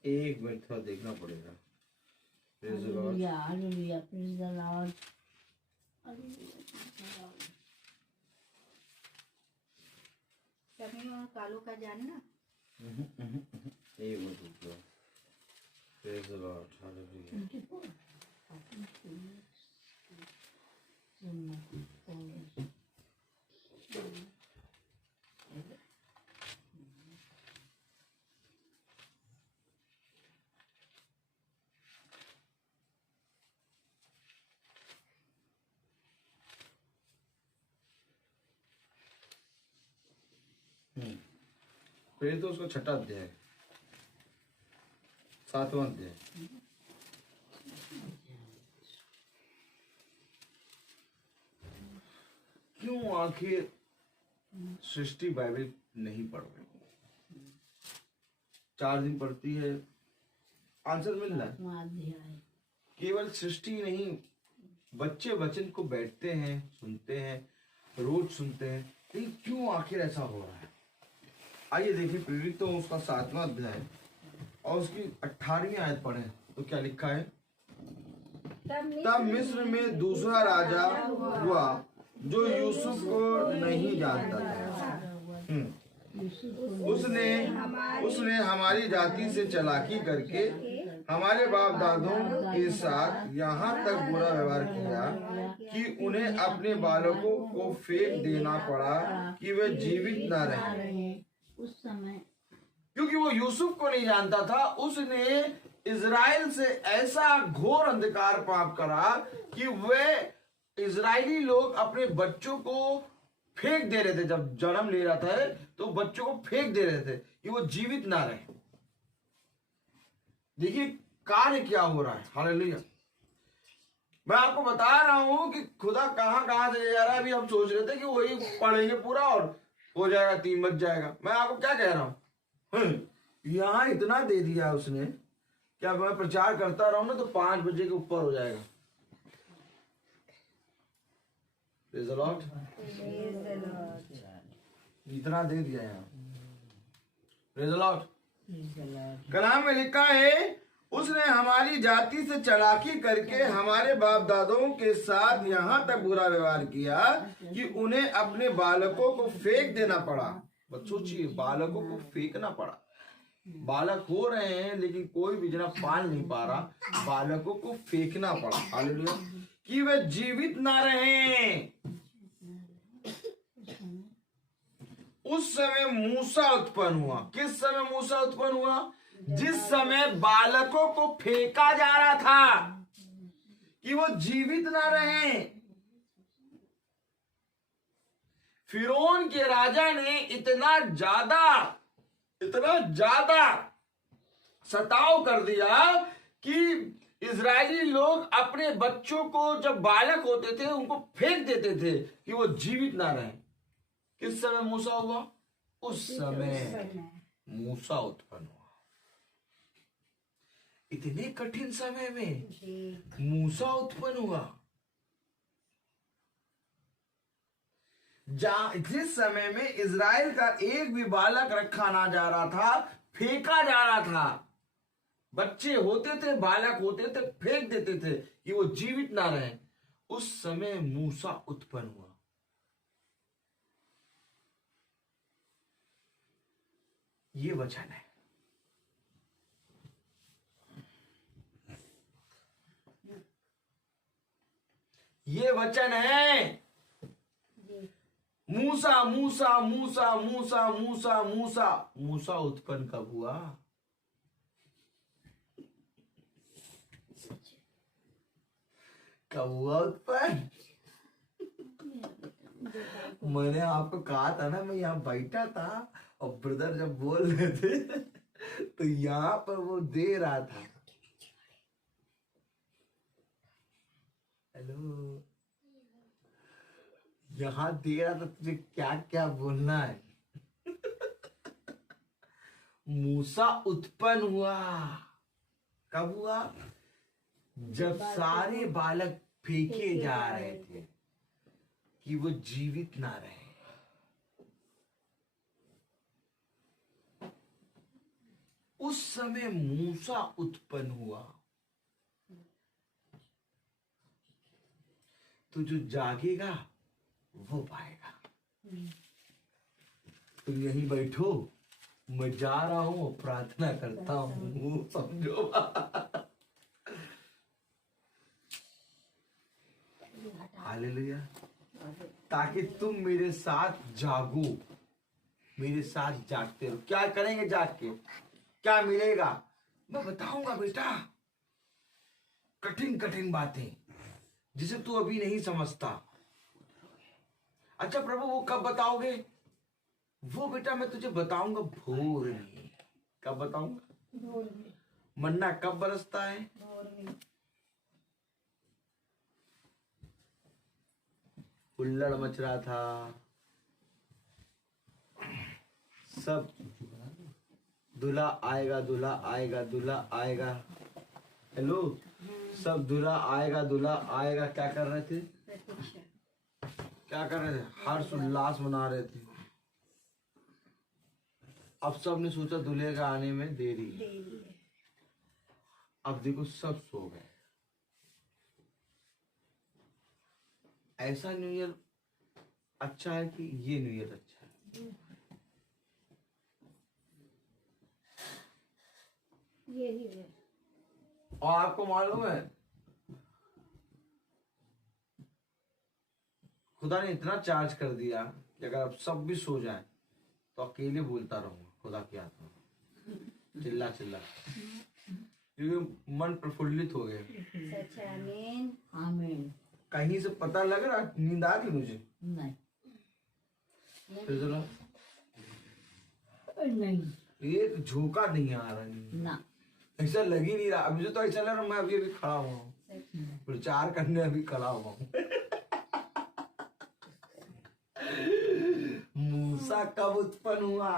एक मिनट थोड़ा देखना पड़ेगा। Praise the Lord. Hallelujah. Praise the Lord. समय और कालों का जानना। एक मिनट रुक जाओ। Praise the Lord. Hallelujah. फिर तो उसका छठा अध्याय, 7वां अध्याय। क्यों आखिर सृष्टि बाइबल नहीं पढ़ रही? 4 दिन पढ़ती है, आंसर मिल रहा है। केवल सृष्टि नहीं, बच्चे वचन को बैठते हैं, सुनते हैं, रोज सुनते हैं, लेकिन क्यों आखिर ऐसा हो रहा है? आइए देखिए प्रेरितों उसका 7वां अध्याय और उसकी 18वीं आयत पढ़े तो क्या लिखा है। तब मिस्र में दूसरा राजा हुआ जो यूसुफ को नहीं जानता था। उसने हमारी जाति से चालाकी करके हमारे बाप दादों के साथ यहाँ तक बुरा व्यवहार किया कि उन्हें अपने बालकों को फेंक देना पड़ा कि वे जीवित न रहें। क्योंकि वो यूसुफ को नहीं जानता था, उसने इजराइल से ऐसा घोर अंधकार पाप करा कि वे इजरायली लोग अपने बच्चों को फेंक दे रहे थे। जब जन्म ले रहा था तो बच्चों को फेंक दे रहे थे कि वो जीवित ना रहे। देखिए कार्य क्या हो रहा है। हालेलुया। मैं आपको बता रहा हूं कि खुदा कहां कहां से ले जा रहा है। अभी हम सोच रहे थे कि वही पढ़ेंगे पूरा और हो जाएगा, 3 बज जाएगा। मैं आपको क्या कह रहा हूं, यहां इतना दे दिया उसने, क्या मैं प्रचार करता रहूं ना तो 5 बजे के ऊपर हो जाएगा। Praise the Lord। इतना दे दिया यहाँ। Praise the Lord। कलाम में लिखा है, उसने हमारी जाति से चालाकी करके हमारे बाप दादों के साथ यहाँ तक बुरा व्यवहार किया कि उन्हें अपने बालकों को फेंक देना पड़ा। बस सोचिए, बालकों को फेंकना पड़ा। बालक हो रहे हैं लेकिन कोई भी जना पाल नहीं पा रहा, बालकों को फेंकना पड़ा। हालेलुया। कि वे जीवित ना रहें। उस समय मूसा उत्पन्न हुआ। किस समय मूसा उत्पन्न हुआ? जिस समय बालकों को फेंका जा रहा था कि वो जीवित ना रहें। फिरौन के राजा ने इतना ज्यादा सताव कर दिया कि इजरायली लोग अपने बच्चों को जब बालक होते थे उनको फेंक देते थे कि वो जीवित ना रहें। किस समय मूसा हुआ? उस समय मूसा उत्पन्न हुआ। इतने कठिन समय में मूसा उत्पन्न हुआ। जिस समय में इजराइल का एक भी बालक रखा ना जा रहा था, फेंका जा रहा था। बच्चे होते थे, बालक होते थे, फेंक देते थे कि वो जीवित ना रहे। उस समय मूसा उत्पन्न हुआ। ये वचन है। ये वचन है। मूसा मूसा मूसा मूसा मूसा मूसा मूसा उत्पन्न कब हुआ? कब हुआ उत्पन्न? मैंने आपको कहा था ना, मैं यहाँ बैठा था और ब्रदर जब बोल रहे थे तो यहाँ पर वो दे रहा था। हेलो, यहाँ दे रहा था तुझे क्या क्या बोलना है। मूसा उत्पन्न हुआ। कब हुआ? जब सारे बालक फेंके जा रहे थे कि वो जीवित ना रहे। उस समय मूसा उत्पन्न हुआ। तो जो जागेगा वो पाएगा। तुम यहीं बैठो, मैं जा रहा हूं, प्रार्थना करता हूं, समझो। हालेलुया। ताकि तुम मेरे साथ जागो, मेरे साथ जागते रहो। क्या करेंगे जाग के? क्या मिलेगा? मैं बताऊंगा बेटा, कठिन कठिन बातें जिसे तू अभी नहीं समझता। अच्छा प्रभु, वो कब बताओगे? वो बेटा मैं तुझे बताऊंगा भोर में। कब बताऊंगा? मन्ना कब बरसता है? हुल्लड़ मच रहा था, सब दूल्हा आएगा, दूल्हा आएगा, दूल्हा आएगा। हेलो, सब दूल्हा आएगा, दूल्हा आएगा। क्या कर रहे थे? क्या कर रहे थे? हर्ष उल्लास मना रहे थे। अब सब ने सोचा दूल्हे का आने में देरी है। अब देखो सब सो गए। ऐसा न्यू ईयर अच्छा है कि ये न्यू ईयर अच्छा है? यही है। और आपको मालूम है, खुदा ने इतना चार्ज कर दिया कि अगर आप सब भी सो जाएं तो अकेले बोलता रहूंगा खुदा की आत्मा। चिल्ला चिल्ला, क्योंकि मन प्रफुल्लित हो गया। सच है। आमीन आमीन। कहीं से पता लग रहा, नींद आ रही मुझे? नहीं फिर जरा नहीं एक झोंका नहीं आ रहा नींद। ना। ऐसा लग ही नहीं रहा, मुझे तो ऐसा लग रहा मैं अभी अभी खड़ा हुआ हूँ, प्रचार करने अभी खड़ा हुआ हूँ। मूसा कब उत्पन्न हुआ?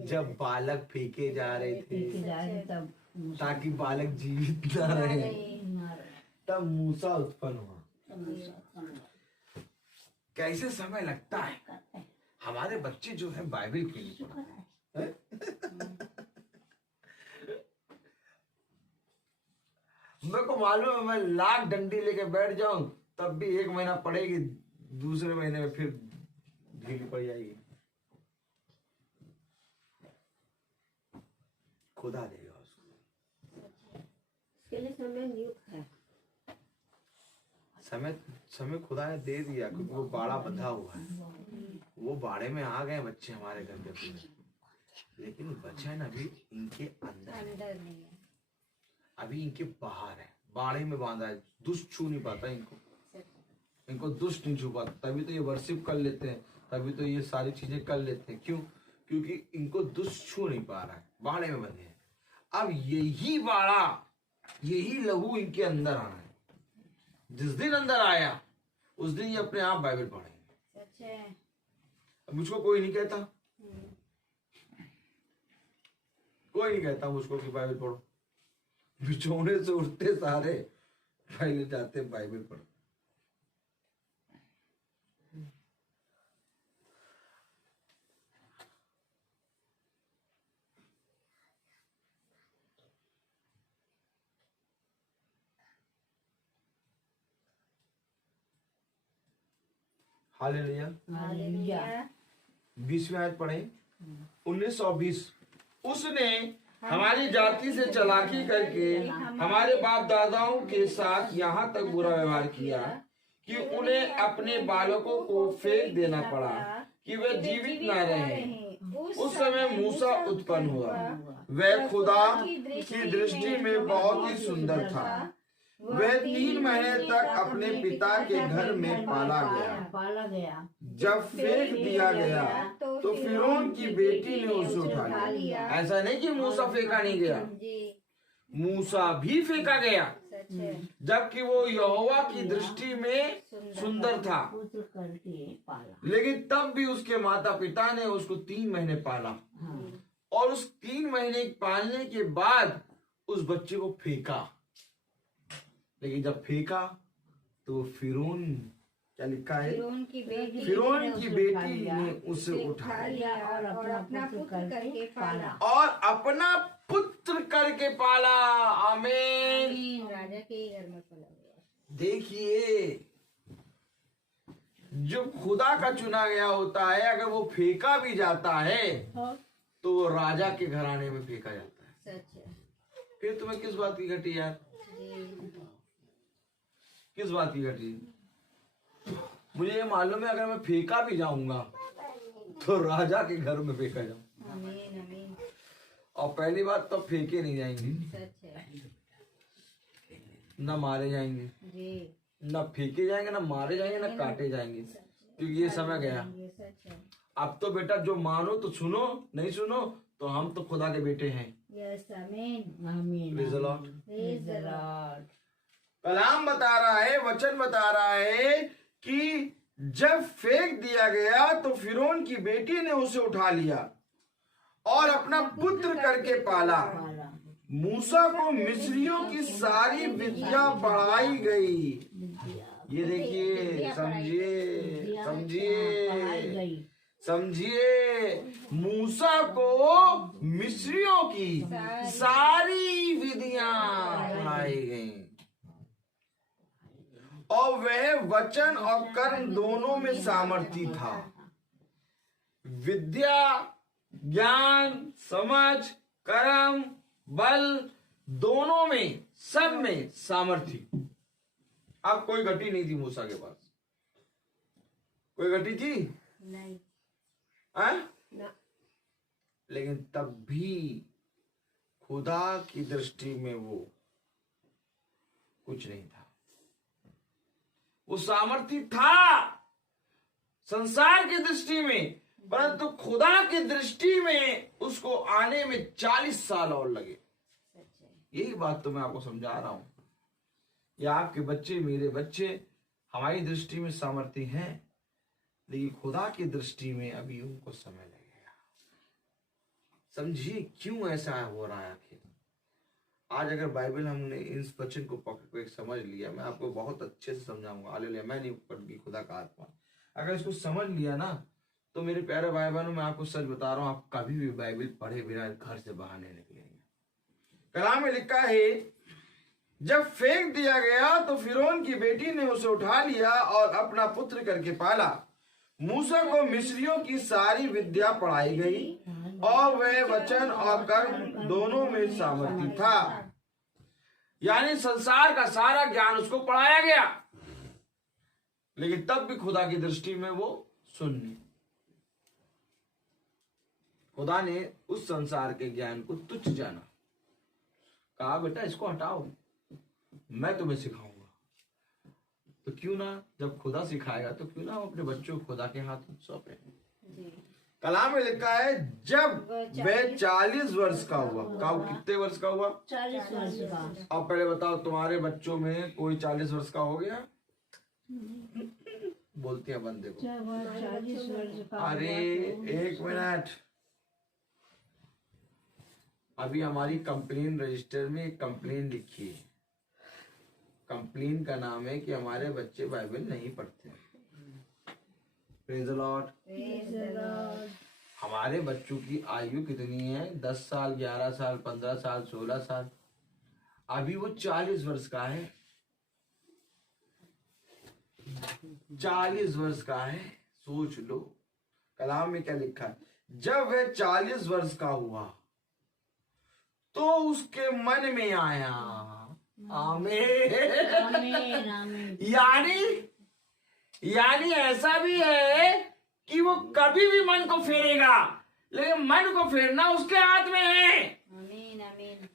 जब बालक फेंके जा रहे थे तब ताकि बालक जीवित न रहे, तब मूसा उत्पन्न हुआ। कैसे समय लगता है। हमारे बच्चे जो है बाइबल के लिए पढ़ते हैं। मेरे को मालूम है, मैं लाख डंडी लेके बैठ जाऊं तब भी 1 महीना पड़ेगी, दूसरे महीने में फिर ढीली पड़ जाएगी। खुदा देगा उसको। इसके लिए समय नियुक्त है। समय खुदा ने दे दिया, क्योंकि वो बाड़ा बंधा हुआ है। वो बाड़े में आ गए बच्चे हमारे घर के पूरे, लेकिन वचन अभी इनके अंदर नहीं है, अभी इनके बाहर है, बाड़े में बांधा है। दुष्ट छू नहीं पाता इनको दुष्ट नहीं छू पाता। तभी तो ये वर्शिप कर लेते हैं, तभी तो ये सारी चीजें कर लेते हैं। क्यों? क्योंकि इनको दुष्ट छू नहीं पा रहा है, बाड़े में बंधे हैं। अब यही बाड़ा, यही लहू इनके अंदर आना है। जिस दिन अंदर आया उस दिन ये अपने आप बाइबल पढ़ेंगे। सच है। अब मुझको कोई नहीं कहता, कोई नहीं कहता मुझको कि बाइबल पढ़ो। बिछौने से उठते सारे पहले जाते बाइबल पढ़ो। हालेलुया। हालेलुया। 20वीं आयत पढ़े, 1920। उसने हमारी जाति से चालाकी करके हमारे बाप दादाओं के साथ यहाँ तक बुरा व्यवहार किया कि उन्हें अपने बालकों को फेंक देना पड़ा कि वे जीवित न रहें। उस समय मूसा उत्पन्न हुआ। वह खुदा की दृष्टि में बहुत ही सुंदर था। वह 3 महीने तक अपने पिता के घर में पाला गया। जब फेंक दिया गया तो फिरौन की बेटी ने उसे उठा लिया। ऐसा नहीं कि मूसा फेंका नहीं गया, मूसा भी फेंका गया, जबकि वो यहोवा की दृष्टि में सुंदर था। लेकिन तब भी उसके माता पिता ने उसको 3 महीने पाला, और उस 3 महीने पालने के बाद उस बच्चे को फेंका। लेकिन जब फेंका तो फिरौन, क्या लिखा है, फिरौन की बेटी ने उसे उठा लिया और अपना पुत्र करके पाला। और अपना पुत्र करके पाला। आमीन। राजा के घर में पला गया। देखिए, जो खुदा का चुना गया होता है, अगर वो फेंका भी जाता है तो वो राजा के घराने में फेंका जाता है। सच है। फिर तुम्हें किस बात की घटी यार? किस बात की घटी? मुझे ये मालूम है, अगर मैं फेंका भी जाऊंगा तो राजा के घर में फेंका जाऊंगा। आमीन आमीन। और पहली बात तो फेंके नहीं जाएंगे, सच है न मारे जाएंगे, जी। न फेंके जाएंगे, न मारे जाएंगे, न काटे जाएंगे, क्योंकि ये समय गया। ये सच है। अब तो बेटा जो मानो तो सुनो, नहीं सुनो तो हम तो खुदा के बेटे हैं। यस आमीन आमीन। Praise the Lord। Praise the Lord. कलाम बता रहा है, वचन बता रहा है कि जब फेंक दिया गया तो फिरौन की बेटी ने उसे उठा लिया और अपना पुत्र करके पाला। मूसा को मिस्रियों की सारी विद्या पढ़ाई गई। ये देखिए, समझिए समझिए समझिए, मूसा को मिस्रियों की सारी विधियां पढ़ाई गई और वह वचन और कर्म दोनों में सामर्थी था। विद्या, ज्ञान, समझ, कर्म, बल दोनों में, सब में सामर्थी। अब कोई घटी नहीं थी मूसा के पास। कोई घटी थी? नहीं। हैं? ना। लेकिन तब भी खुदा की दृष्टि में वो कुछ नहीं था। वो सामर्थ्य था संसार की दृष्टि में, परंतु खुदा की दृष्टि में उसको आने में 40 साल और लगे। सच है। यही बात तो मैं आपको समझा रहा हूं। ये आपके बच्चे, मेरे बच्चे, हमारी दृष्टि में सामर्थ्य हैं, लेकिन खुदा की दृष्टि में अभी उनको समय लगेगा। समझिए क्यों ऐसा हो रहा है आखिर। आज अगर बाइबल हमने इस वचन को पकड़ के समझ लिया, मैं आपको बहुत अच्छे से समझाऊंगा। हालेलुया। मैं नहीं पढ़ी खुदा का आत्मा, अगर इसको समझ लिया ना, तो मेरे प्यारे भाई बहनों, मैं आपको सच बता रहा हूं, आप कभी भी बाइबल पढ़े बिना घर से बाहर नहीं निकलेंगे। कलाम में लिखा है, जब फेंक दिया गया तो फिरौन की बेटी ने उसे उठा लिया और अपना पुत्र करके पाला। मूसा को मिस्रियों की सारी विद्या पढ़ाई गई और वह वचन और कर्म दोनों में सामर्थ्य था। यानी संसार का सारा ज्ञान उसको पढ़ाया गया, लेकिन तब भी खुदा की दृष्टि में वो शून्य। खुदा ने उस संसार के ज्ञान को तुच्छ जाना, कहा बेटा इसको हटाओ, मैं तुम्हें सिखाऊंगा। तो क्यों ना, जब खुदा सिखाएगा तो क्यों ना हम अपने बच्चों को खुदा के हाथ में सौंपे। कलाम में लिखा है, जब वह 40 वर्ष का हुआ। कितने वर्ष का हुआ? 40 वर्ष का। अब पहले बताओ, तुम्हारे बच्चों में कोई 40 वर्ष का हो गया? बोलती है बंदे को। जब वह 40 वर्ष का अरे एक मिनट, अभी हमारी कंप्लेन रजिस्टर में एक कंप्लेन लिखी है। कंप्लेन का नाम है कि हमारे बच्चे बाइबल नहीं पढ़ते। Praise the Lord. हमारे बच्चों की आयु कितनी है? 10 साल, 11 साल, 15 साल, 16 साल। अभी वो 40 वर्ष का है। 40 वर्ष का है, सोच लो। कलाम में क्या लिखा है? जब वह 40 वर्ष का हुआ तो उसके मन में आया। आमीन। यानी ऐसा भी है कि वो कभी भी मन को फेरेगा, लेकिन मन को फेरना उसके हाथ में है। आमीन आमीन।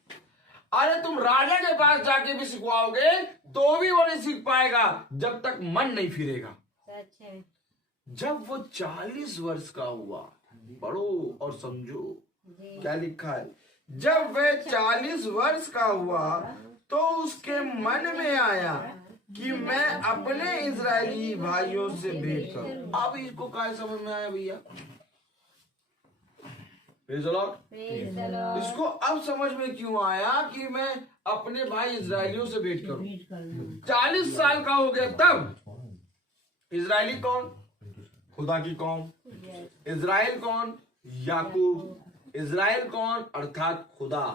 अरे तुम राजा के पास जाके भी सिखवाओगे तो भी वो नहीं सीख पाएगा जब तक मन नहीं फिरेगा। सच है। जब वो 40 वर्ष का हुआ, पढ़ो और समझो क्या लिखा है। जब वह 40 वर्ष का हुआ तो उसके मन में आया कि मैं अपने इजरायली भाइयों से भेंट करूं। अब इसको क्या समझ में आया भैया? Praise the Lord. इसको अब समझ में क्यों आया कि मैं अपने भाई इजरायलियों से भेंट करूं। 40 साल का हो गया तब। इजरायली कौन? खुदा की कौम। इजराइल कौन? याकूब। इजराइल कौन? अर्थात खुदा।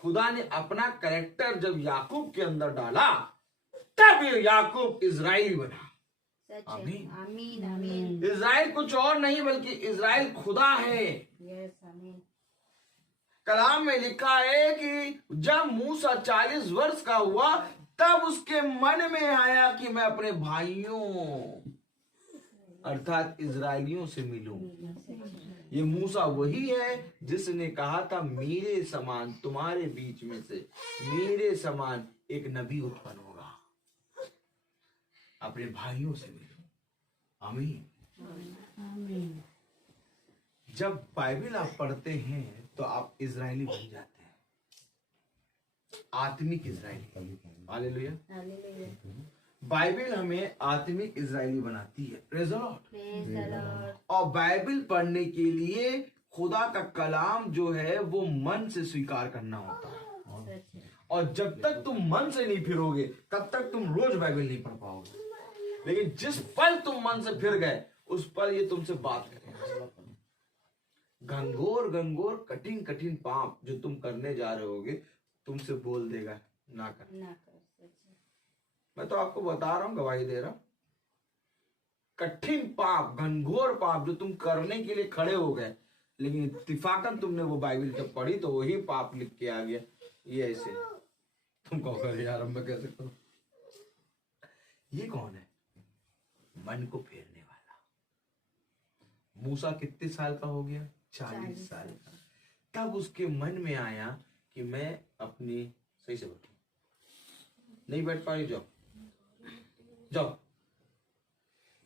खुदा ने अपना कैरेक्टर जब याकूब के अंदर डाला तब याकूब इजराइल बना। आमीन आमीन आमीन। इजराइल कुछ और नहीं बल्कि इजराइल खुदा है। यस आमीन। कलाम में लिखा है कि जब मूसा 40 वर्ष का हुआ तब उसके मन में आया कि मैं अपने भाइयों अर्थात इजरायलियों से मिलूं। ये मूसा वही है जिसने कहा था, मेरे समान तुम्हारे बीच में से मेरे समान एक नबी उत्पन्न होगा, अपने भाइयों से मिलो। आमीन आमीन। जब बाइबल आप पढ़ते हैं तो आप इजरायली बन जाते हैं, आत्मिक इजरायली। हालेलुया। हालेलुया। बाइबल हमें आत्मिक इजरायली बनाती है। Praise the Lord. Praise the Lord. और बाइबल पढ़ने के लिए खुदा का कलाम जो है वो मन से स्वीकार करना होता है। सच है। और जब तक तुम मन से नहीं फिरोगे तब तक तुम रोज बाइबल नहीं पढ़ पाओगे। लेकिन जिस पल तुम मन से फिर गए उस पल ये तुमसे बात करेगा। घंघोर घंघोर कठिन कठिन पाप जो तुम करने जा रहे होगे तुमसे बोल देगा ना कर। ना कर। सच है। मैं तो आपको बता रहा हूं, गवाही दे रहा हूं। कठिन पाप, घनघोर पाप जो तुम करने के लिए खड़े हो गए, लेकिन इत्तिफाकन तुमने वो बाइबल जब पढ़ी तो वही पाप लिख के आ गया। ये ऐसे तुम कहोगे यार मैं कैसे करूं? ये कौन है? मन को फेरने वाला। मूसा कितने साल का हो गया? 40 साल का। तब उसके मन में आया कि मैं अपनी, सही से बैठो, नहीं बैठ पा रही, जाओ जाओ,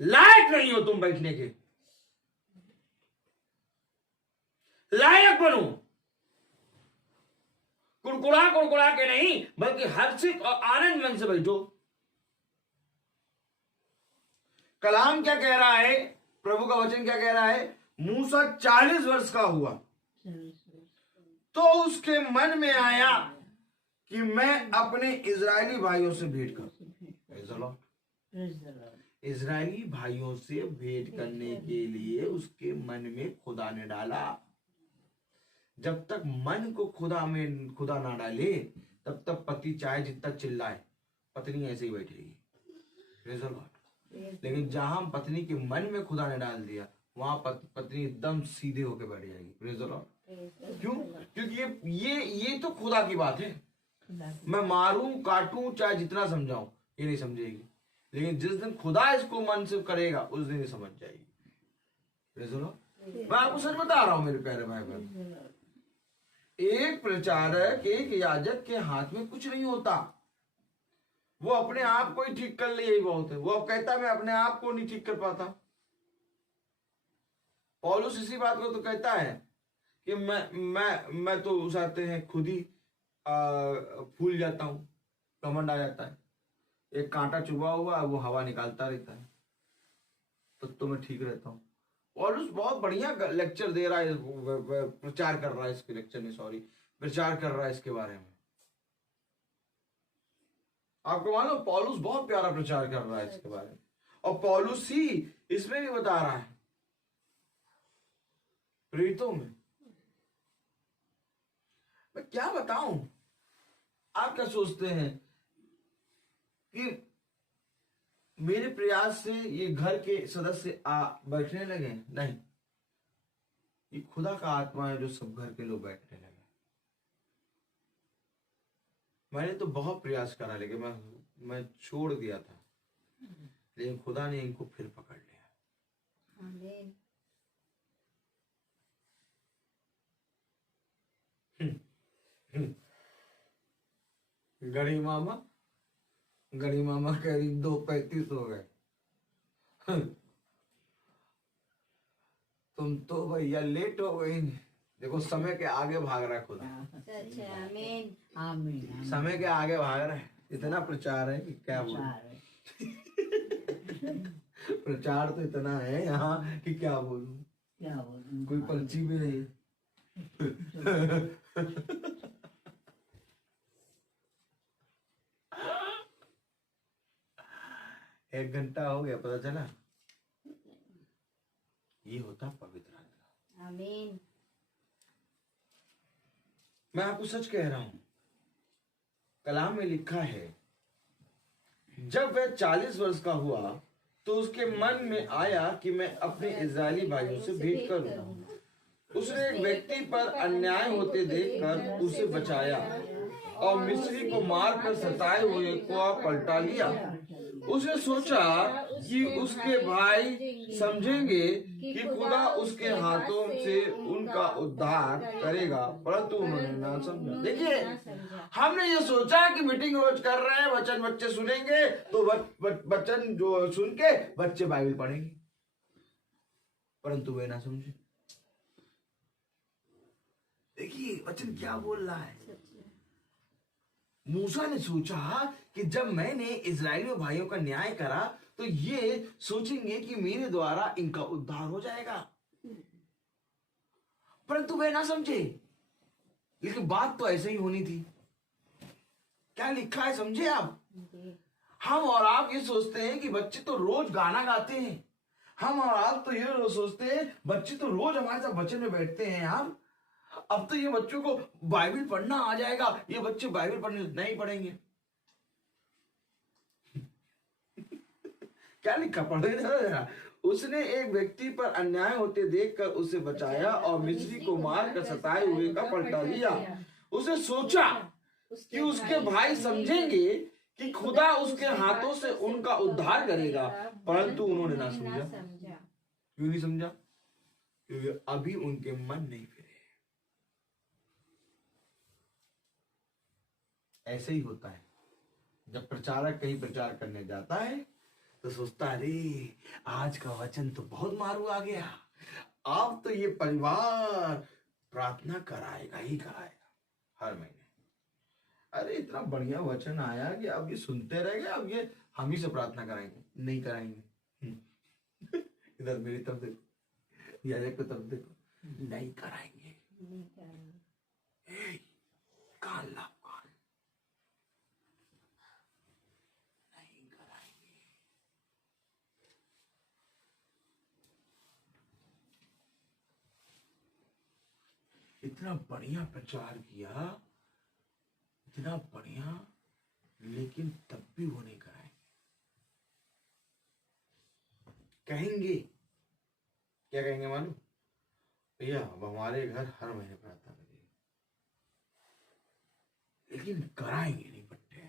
लायक नहीं हो तुम बैठने के, लायक बनो। कुड़कुड़ा कुड़कुड़ा के नहीं, बल्कि हर्षित और आनंद मन से बैठो। कलाम क्या कह रहा है, प्रभु का वचन क्या कह रहा है? मूसा 40 वर्ष का हुआ तो उसके मन में आया कि मैं अपने इजरायली भाइयों से भेंट करूं। इजरायली भाइयों से भेंट करने के लिए उसके मन में खुदा ने डाला। जब तक मन को खुदा ना डाले, तब तक पति चाहे जितना चिल्लाए, पत्नी ऐसे ही बैठेगी। Praise the Lord। लेकिन जहां पत्नी के मन में खुदा ने डाल दिया, वहां पत्नी एकदम सीधे होकर बैठ जाएगी। Praise the Lord। क्यों? क्योंकि ये तो खुदा की बात है। मैं मारूं काटूं चाहे जितना समझाऊं, ये नहीं समझेगी। लेकिन जिस दिन खुदा इसको मन से करेगा, उस दिन ये समझ जाएगी। Praise the Lord। मैं आपको सच बता रहा हूं मेरे प्यारे भाई बहन, एक प्रचारक, एक याजक के हाथ में कुछ नहीं होता। वो अपने आप को ही ठीक कर ले, यही बहुत है। वो कहता मैं अपने आप को नहीं ठीक कर पाता। पौलुस इसी बात को तो कहता है कि मैं तो उसाते हैं खुद ही फूल जाता हूं, घमंड आ जाता है। एक कांटा चुभा हुआ, वो हवा निकालता रहता है, तो मैं ठीक रहता हूं। पौलुस बहुत बढ़िया लेक्चर दे रहा है, प्रचार कर रहा है इसके लेक्चर में, प्रचार कर रहा है इसके बारे में। आपको मालूम, पौलुस बहुत प्यारा प्रचार कर रहा है इसके बारे में, और पौलुस ही इसमें भी बता रहा है, प्रेरितों में। मैं क्या बताऊं, आप क्या सोचते हैं कि मेरे प्रयास से ये घर के सदस्य बैठने लगे? नहीं, ये खुदा का आत्मा है जो सब घर के लोग बैठने लगे। मैंने तो बहुत प्रयास करा, लेकिन मैं छोड़ दिया था, लेकिन खुदा ने इनको फिर पकड़ लिया। आमीन। गणी मामा करीब 2:35 हो गए। तुम तो भैया लेट हो गई। देखो समय के आगे भाग रहा है खुदा। आमीन। आमीन। समय के आगे भाग रहा है। इतना प्रचार है कि क्या बोलूं। प्रचार तो इतना है यहाँ कि क्या बोलूं। कोई पर्ची भी नहीं। 1 घंटा हो गया, पता चला। ये होता पवित्र आत्मा। आमीन। मैं आपको सच कह रहा हूं, कलाम में लिखा है, जब वह 40 वर्ष का हुआ तो उसके मन में आया कि मैं अपने इजरायली भाइयों से भेंट करूं। उसने एक व्यक्ति पर अन्याय होते देखकर उसे बचाया और मिस्री को मारकर सताए हुए को पलटा लिया। उसने सोचा कि उसके भाई समझेंगे कि खुदा उसके हाथों से उनका उद्धार करेगा, परंतु उन्होंने ना समझा। देखिए, हमने ये सोचा कि मीटिंग रोज कर रहे हैं, वचन बच्चे सुनेंगे, तो वचन जो सुन के बच्चे बाइबल पढ़ेंगे, परंतु वे ना समझे। देखिए वचन क्या बोल रहा है। मूसा ने सोचा कि जब मैंने इजरायली भाइयों का न्याय करा तो ये सोचेंगे कि मेरे द्वारा इनका उद्धार हो जाएगा, परंतु वे ना समझे। लेकिन बात तो ऐसे ही होनी थी। क्या लिखा है समझे आप? हम और आप ये सोचते हैं कि बच्चे तो रोज गाना गाते हैं। हम और आप तो ये सोचते हैं बच्चे तो रोज हमारे साथ वचन में बैठते हैं। यार, अब तो ये बच्चों को बाइबल पढ़ना आ जाएगा, ये बच्चे बाइबल पढ़ने नहीं पढ़ेंगे। क्या लिखा, पढ़े ना। उसने एक व्यक्ति पर अन्याय होते देखकर उसे बचाया और मिस्री को मारकर सताए हुए का पलटा दिया। उसे सोचा कि उसके भाई समझेंगे कि खुदा उसके हाथों से उनका उद्धार करेगा, परंतु उन्होंने ना समझा। क्यों नहीं समझा? क्योंकि अभी उनके मन नहीं फिरे। ऐसे ही होता है, जब प्रचारक कहीं प्रचार करने जाता है तो सोचता है अरे आज का वचन तो बहुत मारू आ गया, अब तो ये परिवार प्रार्थना कराएगा ही कराएगा हर महीने। अरे इतना बढ़िया वचन आया कि अब ये सुनते रहेंगे, अब ये हम ही से प्रार्थना कराएंगे, नहीं कराएंगे। इधर मेरी तरफ देखो, याजक की तरफ देखो, नहीं कराएंगे। नहीं करेंगे। ए, कान ला कान, नहीं कराएंगे। इतना बढ़िया प्रचार किया, इतना बढ़िया, लेकिन तब भी वो नहीं कराएंगे। कहेंगे क्या कहेंगे मालूम? भैया अब हमारे घर हर महीने प्रार्थना करिए, लेकिन कराएंगे नहीं बट्टे।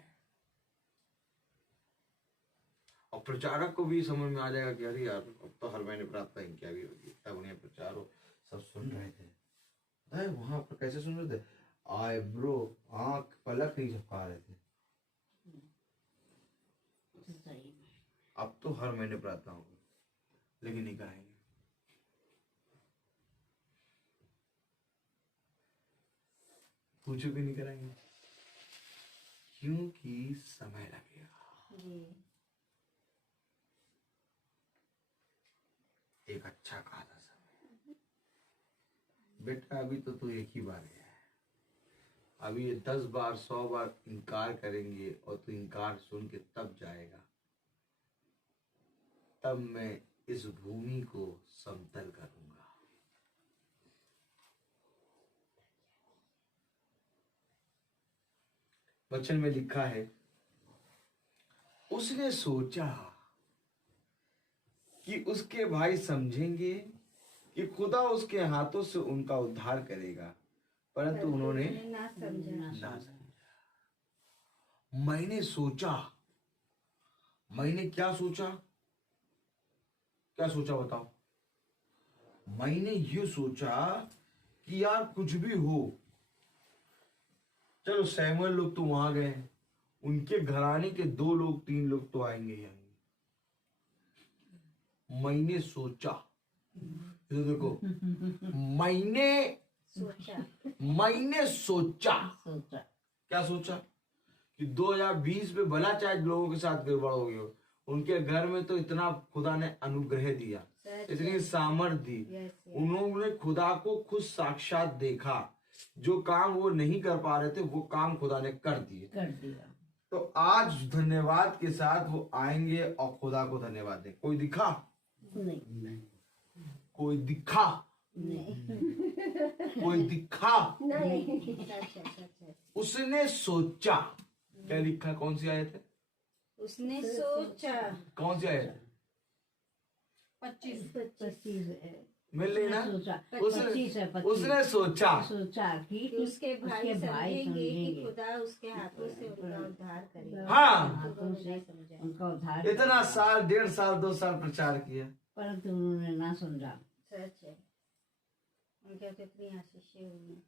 और प्रचारक को भी समझ में आ जाएगा कि अरे यार अब तो हर महीने प्रार्थना क्या भी होगी, इतना बढ़िया प्रचार हो, सब सुन रहे थे। वहां पर कैसे सुन रहे थे? आईब्रो, आंख पलक नहीं झपका रहे थे। अब तो हर महीने प्रार्थना होगी, लेकिन नहीं कराएंगे। पूछो भी नहीं कराएंगे, क्योंकि समय लगेगा। जी। एक अच्छा खासा समय। बेटा अभी तो तू एक ही बार गया है, अभी ये 10 बार 100 बार इनकार करेंगे और तू इनकार सुन के तब जाएगा, तब मैं इस भूमि को समतल करूंगा। वचन में लिखा है, उसने सोचा कि उसके भाई समझेंगे कि खुदा उसके हाथों से उनका उद्धार करेगा, परंतु उन्होंने ना समझा। ना समझा। मैंने सोचा, मैंने क्या सोचा? क्या सोचा बताओ? मैंने ये सोचा कि यार कुछ भी हो, चलो सैमुअल लोग तो वहां गए, उनके घराने के 2 लोग 3 लोग तो आएंगे ही आएंगे। मैंने सोचा, ये देखो, मैंने सोचा क्या सोचा? कि 2020 में भला चाहे लोगों के साथ गड़बड़ हो गई हो, उनके घर में तो इतना खुदा ने अनुग्रह दिया, इतनी सामर्थ दी, उन्होंने खुदा को खुद साक्षात देखा, जो काम वो नहीं कर पा रहे थे वो काम खुदा ने कर दिया। तो आज धन्यवाद के साथ वो आएंगे और खुदा को धन्यवाद दें। कोई दिखा? नहीं। कोई दिखा? कोई दिखा? नहीं। उसने सोचा, क्या लिखा? कौन सी आयत है? उसने सोचा। कौन सी आयत? 25 मिल रही ना? उसने सोचा कि उसके भाई समझेंगे कि खुदा उसके हाथों से उनका उद्धार करेगा। हाँ, उनका उद्धार इतना साल 1.5 साल 2 साल प्रचार किया, परंतु उन्होंने ना समझा। सच है, उनके कितनी आशीषें हुई।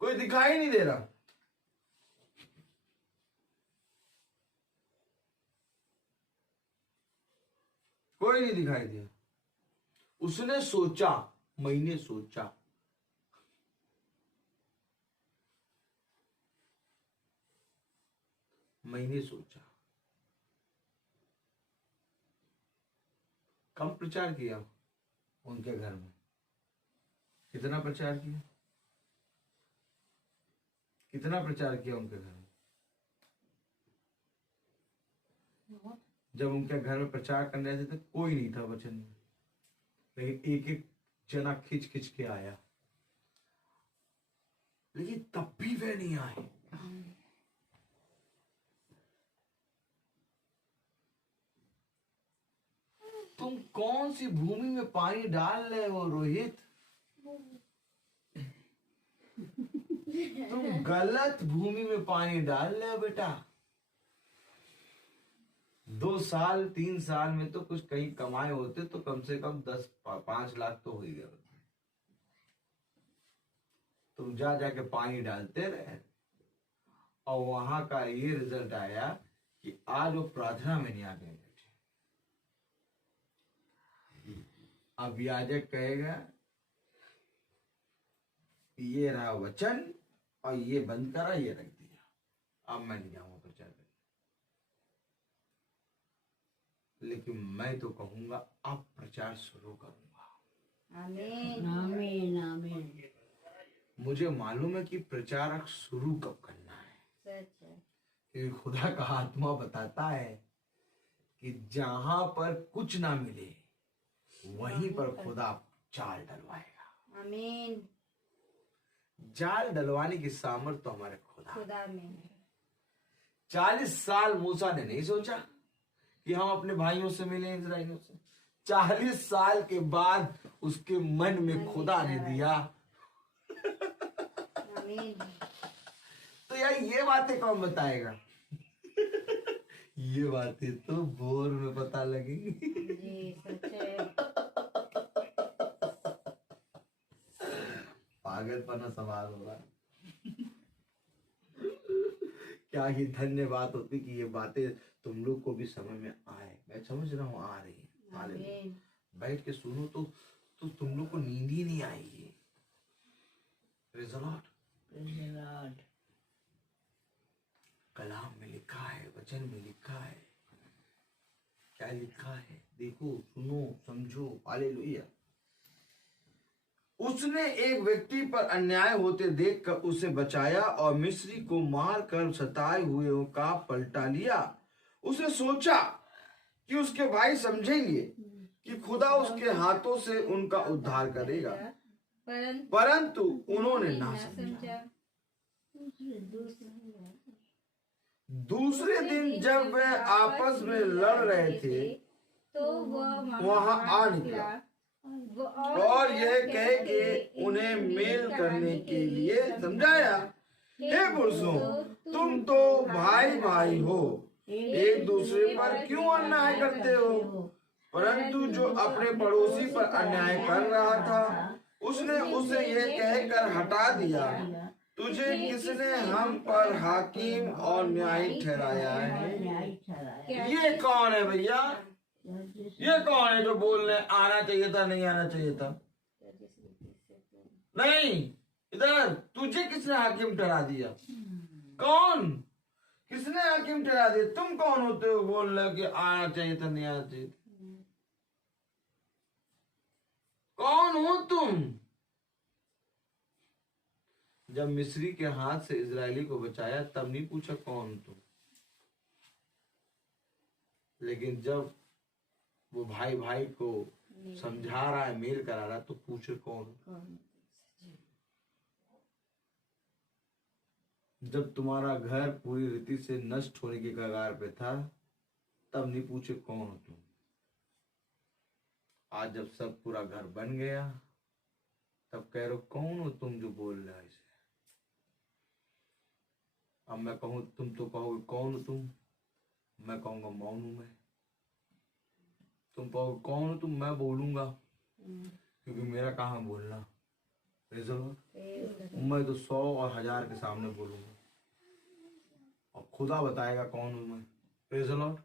कोई दिखाई नहीं दे रहा। कोई नहीं दिखाई दिया। उसने सोचा, मैंने सोचा, मैंने सोचा। कम प्रचार किया उनके घर में? कितना प्रचार किया? कितना प्रचार किया उनके घर में? जब उनके घर में प्रचार करने आते थे कोई नहीं था वचन में, लेकिन एक एक जना खिंच खिंच के आया, लेकिन तब भी वे नहीं आए। तुम कौन सी भूमि में पानी डाल रहे हो रोहित? तुम गलत भूमि में पानी डाल रहे हो बेटा। 2 साल 3 साल में तो कुछ कहीं कमाए होते तो कम से कम 5 लाख तो हो ही गए होते। तुम जा जाके पानी डालते रहे और वहां का ये रिजल्ट आया कि आज वो प्रार्थना में नहीं आगे बैठे। अब याजक कहेगा ये रहा वचन और ये बंद करा, ये रख दिया, अब मैं नहीं जाऊंगा प्रचार करने। लेकिन मैं तो कहूंगा अब प्रचार शुरू करूंगा। आमीन आमीन आमीन। मुझे मालूम है कि प्रचार शुरू कब करना है, सच है। क्योंकि खुदा का आत्मा बताता है कि जहां पर कुछ ना मिले वहीं पर खुदा जाल डलवाएगा। आमीन। जाल डलवाने की सामर्थ तो हमारे खुदा में है। 40 साल मूसा ने नहीं सोचा कि हम अपने भाइयों से मिले, इजराइलियों से। 40 साल के बाद उसके मन में खुदा ने दिया। आमीन। तो यार ये बातें कौन बताएगा? ये बातें तो बोर में पता लगेगी। जी सच है। पागलपना सवाल होगा। क्या ही धन्य बात होती कि ये बातें तुम लोग को भी समझ में आए। मैं समझ रहा हूँ आ रही है। आमीन। बैठ के सुनो तो तुम लोग को नींद ही नहीं आएगी। Praise the Lord। Praise the Lord। कलाम में लिखा है, वचन में लिखा है, क्या लिखा है देखो, सुनो, समझो। हालेलुया। उसने एक व्यक्ति पर अन्याय होते देखकर उसे बचाया और मिस्री को मारकर सताए हुए का पलटा लिया। उसने सोचा कि उसके भाई समझेंगे कि खुदा उसके हाथों से उनका उद्धार करेगा, परंतु उन्होंने ना समझा। दूसरे दिन जब वे आपस में लड़ रहे थे तो वहां आ निकला और यह कह के उन्हें मेल करने के लिए समझाया, हे पुरुषों, तुम तो भाई भाई हो, एक दूसरे पर क्यों अन्याय करते हो? परंतु जो अपने पड़ोसी पर अन्याय कर रहा था उसने उसे यह कहकर हटा दिया, तुझे किसने हम पर हाकिम और न्यायी ठहराया है? ये कौन है भैया? ये कौन है जो बोलने आना चाहिए था, नहीं आना चाहिए था? नहीं, इधर तुझे किसने हाकिम ठहरा दिया? कौन? किसने हाकिम ठहरा दिया? तुम कौन होते हो बोलने कि आना चाहिए था, नहीं आना चाहिए था? कौन हो तुम? जब मिस्री के हाथ से इजरायली को बचाया तब नहीं पूछा कौन तुम, लेकिन जब वो भाई भाई को समझा रहा है, मेल करा रहा है, तो पूछे कौन? जब तुम्हारा घर पूरी रीति से नष्ट होने के कगार पे था तब नहीं पूछे कौन हो तुम। आज जब सब पूरा घर बन गया तब कह रहे हो कौन हो तुम जो बोल रहे हो इसे। अब मैं कहूं, तुम तो कहोगे कौन हो तुम, मैं कहूंगा मौन हूं मैं। तुम कहोगे कौन हो तुम, मैं बोलूंगा, क्योंकि मेरा कहाँ बोलना। मैं तो 100 और 1000 के सामने बोलूंगा और खुदा बताएगा कौन हूं मैं। Praise the Lord.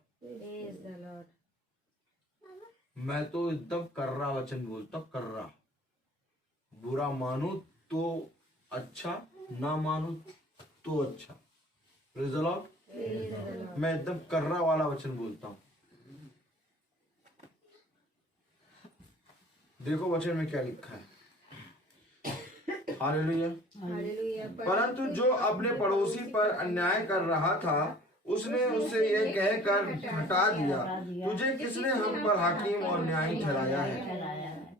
मैं तो एकदम कर्रा वचन बोलता, कर्रा। बुरा मानो तो अच्छा, ना मानो तो अच्छा। Praise the Lord. मैं एकदम कर्रा वाला वचन बोलता हूं। देखो वचन में क्या लिखा है। हालेलुया। परंतु जो अपने पड़ोसी पर अन्याय कर रहा था उसने उसे यह कहकर हटा दिया, तुझे किसने हम पर हाकिम और न्यायी ठहराया है?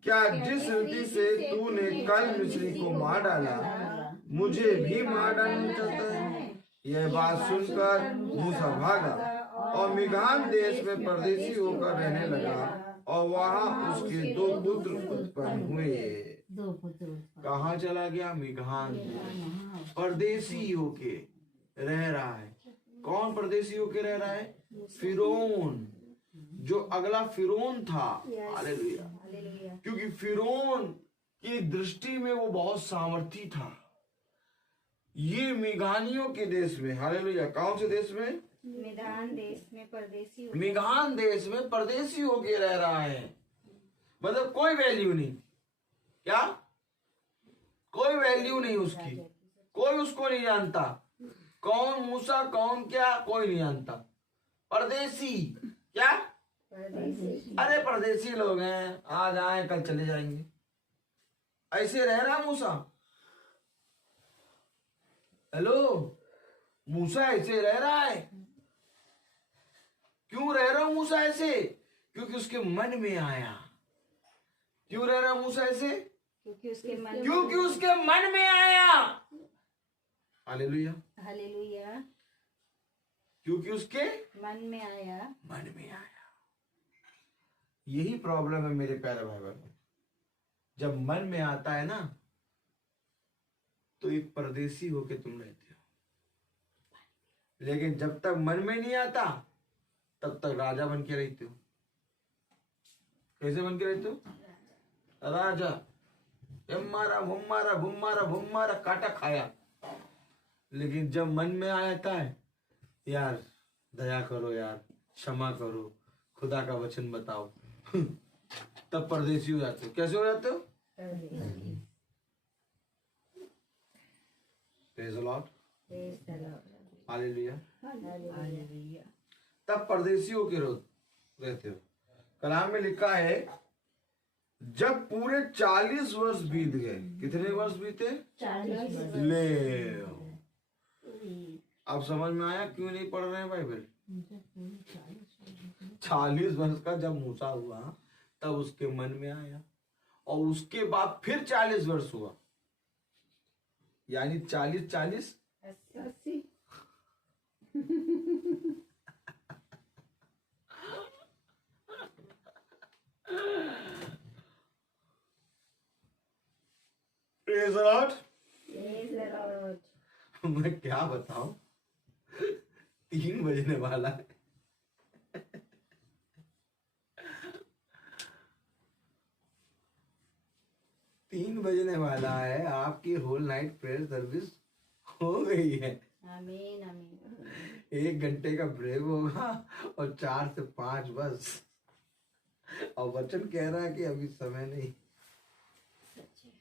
क्या जिस रीति से तूने कल मिस्री को मार डाला मुझे भी मार डालना चाहता है? यह बात सुनकर मूसा भागा और मिघान देश में परदेसी होकर रहने लगा और वहां उसके 2 पुत्र उत्पन्न हुए। कहाँ चला गया? मिघान देश। परदेसी होके रह रहा है। कौन परदेसी होके रह रहा है? फिरौन। जो अगला फिरौन था। Yes. हालेलुया। हालेलुया। क्योंकि फिरौन की दृष्टि में वो बहुत सामर्थी था। ये मिघानियों के देश में, हालेलुया, कौन से देश में? मिधान देश में परदेसी हो- मिघान देश में परदेसी होके रह रहा है। मतलब कोई वैल्यू नहीं। क्या? कोई वैल्यू नहीं उसकी, कोई उसको नहीं जानता। कौन मूसा, कौन क्या, कोई नहीं जानता। परदेसी। क्या? परदेसी। अरे परदेसी लोग हैं, आज आए कल चले जाएंगे, ऐसे रह रहा मूसा। हेलो, मूसा ऐसे रह रहा है। क्यों रह रहा हूं मूसा ऐसे? क्योंकि उसके मन में आया। क्यों रह रहा मूसा ऐसे? क्योंकि उसके मन क्योंकि उसके मन में आया। हालेलुया। हालेलुया। क्योंकि उसके मन में आया। मन में आया। यही प्रॉब्लम है मेरे प्यारे भाई बहनों। जब मन में आता है ना, तो एक परदेसी होके तुम रहते हो। लेकिन जब तक मन में नहीं आता, तब तक राजा बन के रहते हो। कैसे बन के रहते हो? राजा। मारा भुम्मारा भुम्मारा भुम्मारा, काटा खाया। लेकिन जब मन में आ जाता है, यार दया करो, यार क्षमा करो, खुदा का वचन बताओ, तब परदेसी हो जाते हो। कैसे हो जाते हो? परदेसी। Praise the Lord. Praise the Lord. Hallelujah. Hallelujah. तब परदेसी होके रहते हो। कलाम में लिखा है, जब पूरे 40 वर्ष बीत गए। कितने वर्ष बीते? 40 वर्ष। ले, अब समझ में आया क्यों नहीं पढ़ रहे हैं बाइबल? 40 वर्ष का जब मूसा हुआ, तब उसके मन में आया, और उसके बाद फिर 40 वर्ष हुआ, यानी 40 40 80। Praise the Lord. Praise the Lord. मैं क्या बताऊं, 3 बजने वाला है। तीन बजने वाला है, आपकी होल नाइट प्रेयर सर्विस हो गई है। आमीन आमीन। 1 घंटे का ब्रेक होगा और 4 से 5 बस। और वचन कह रहा है कि अभी समय नहीं। सच्ची।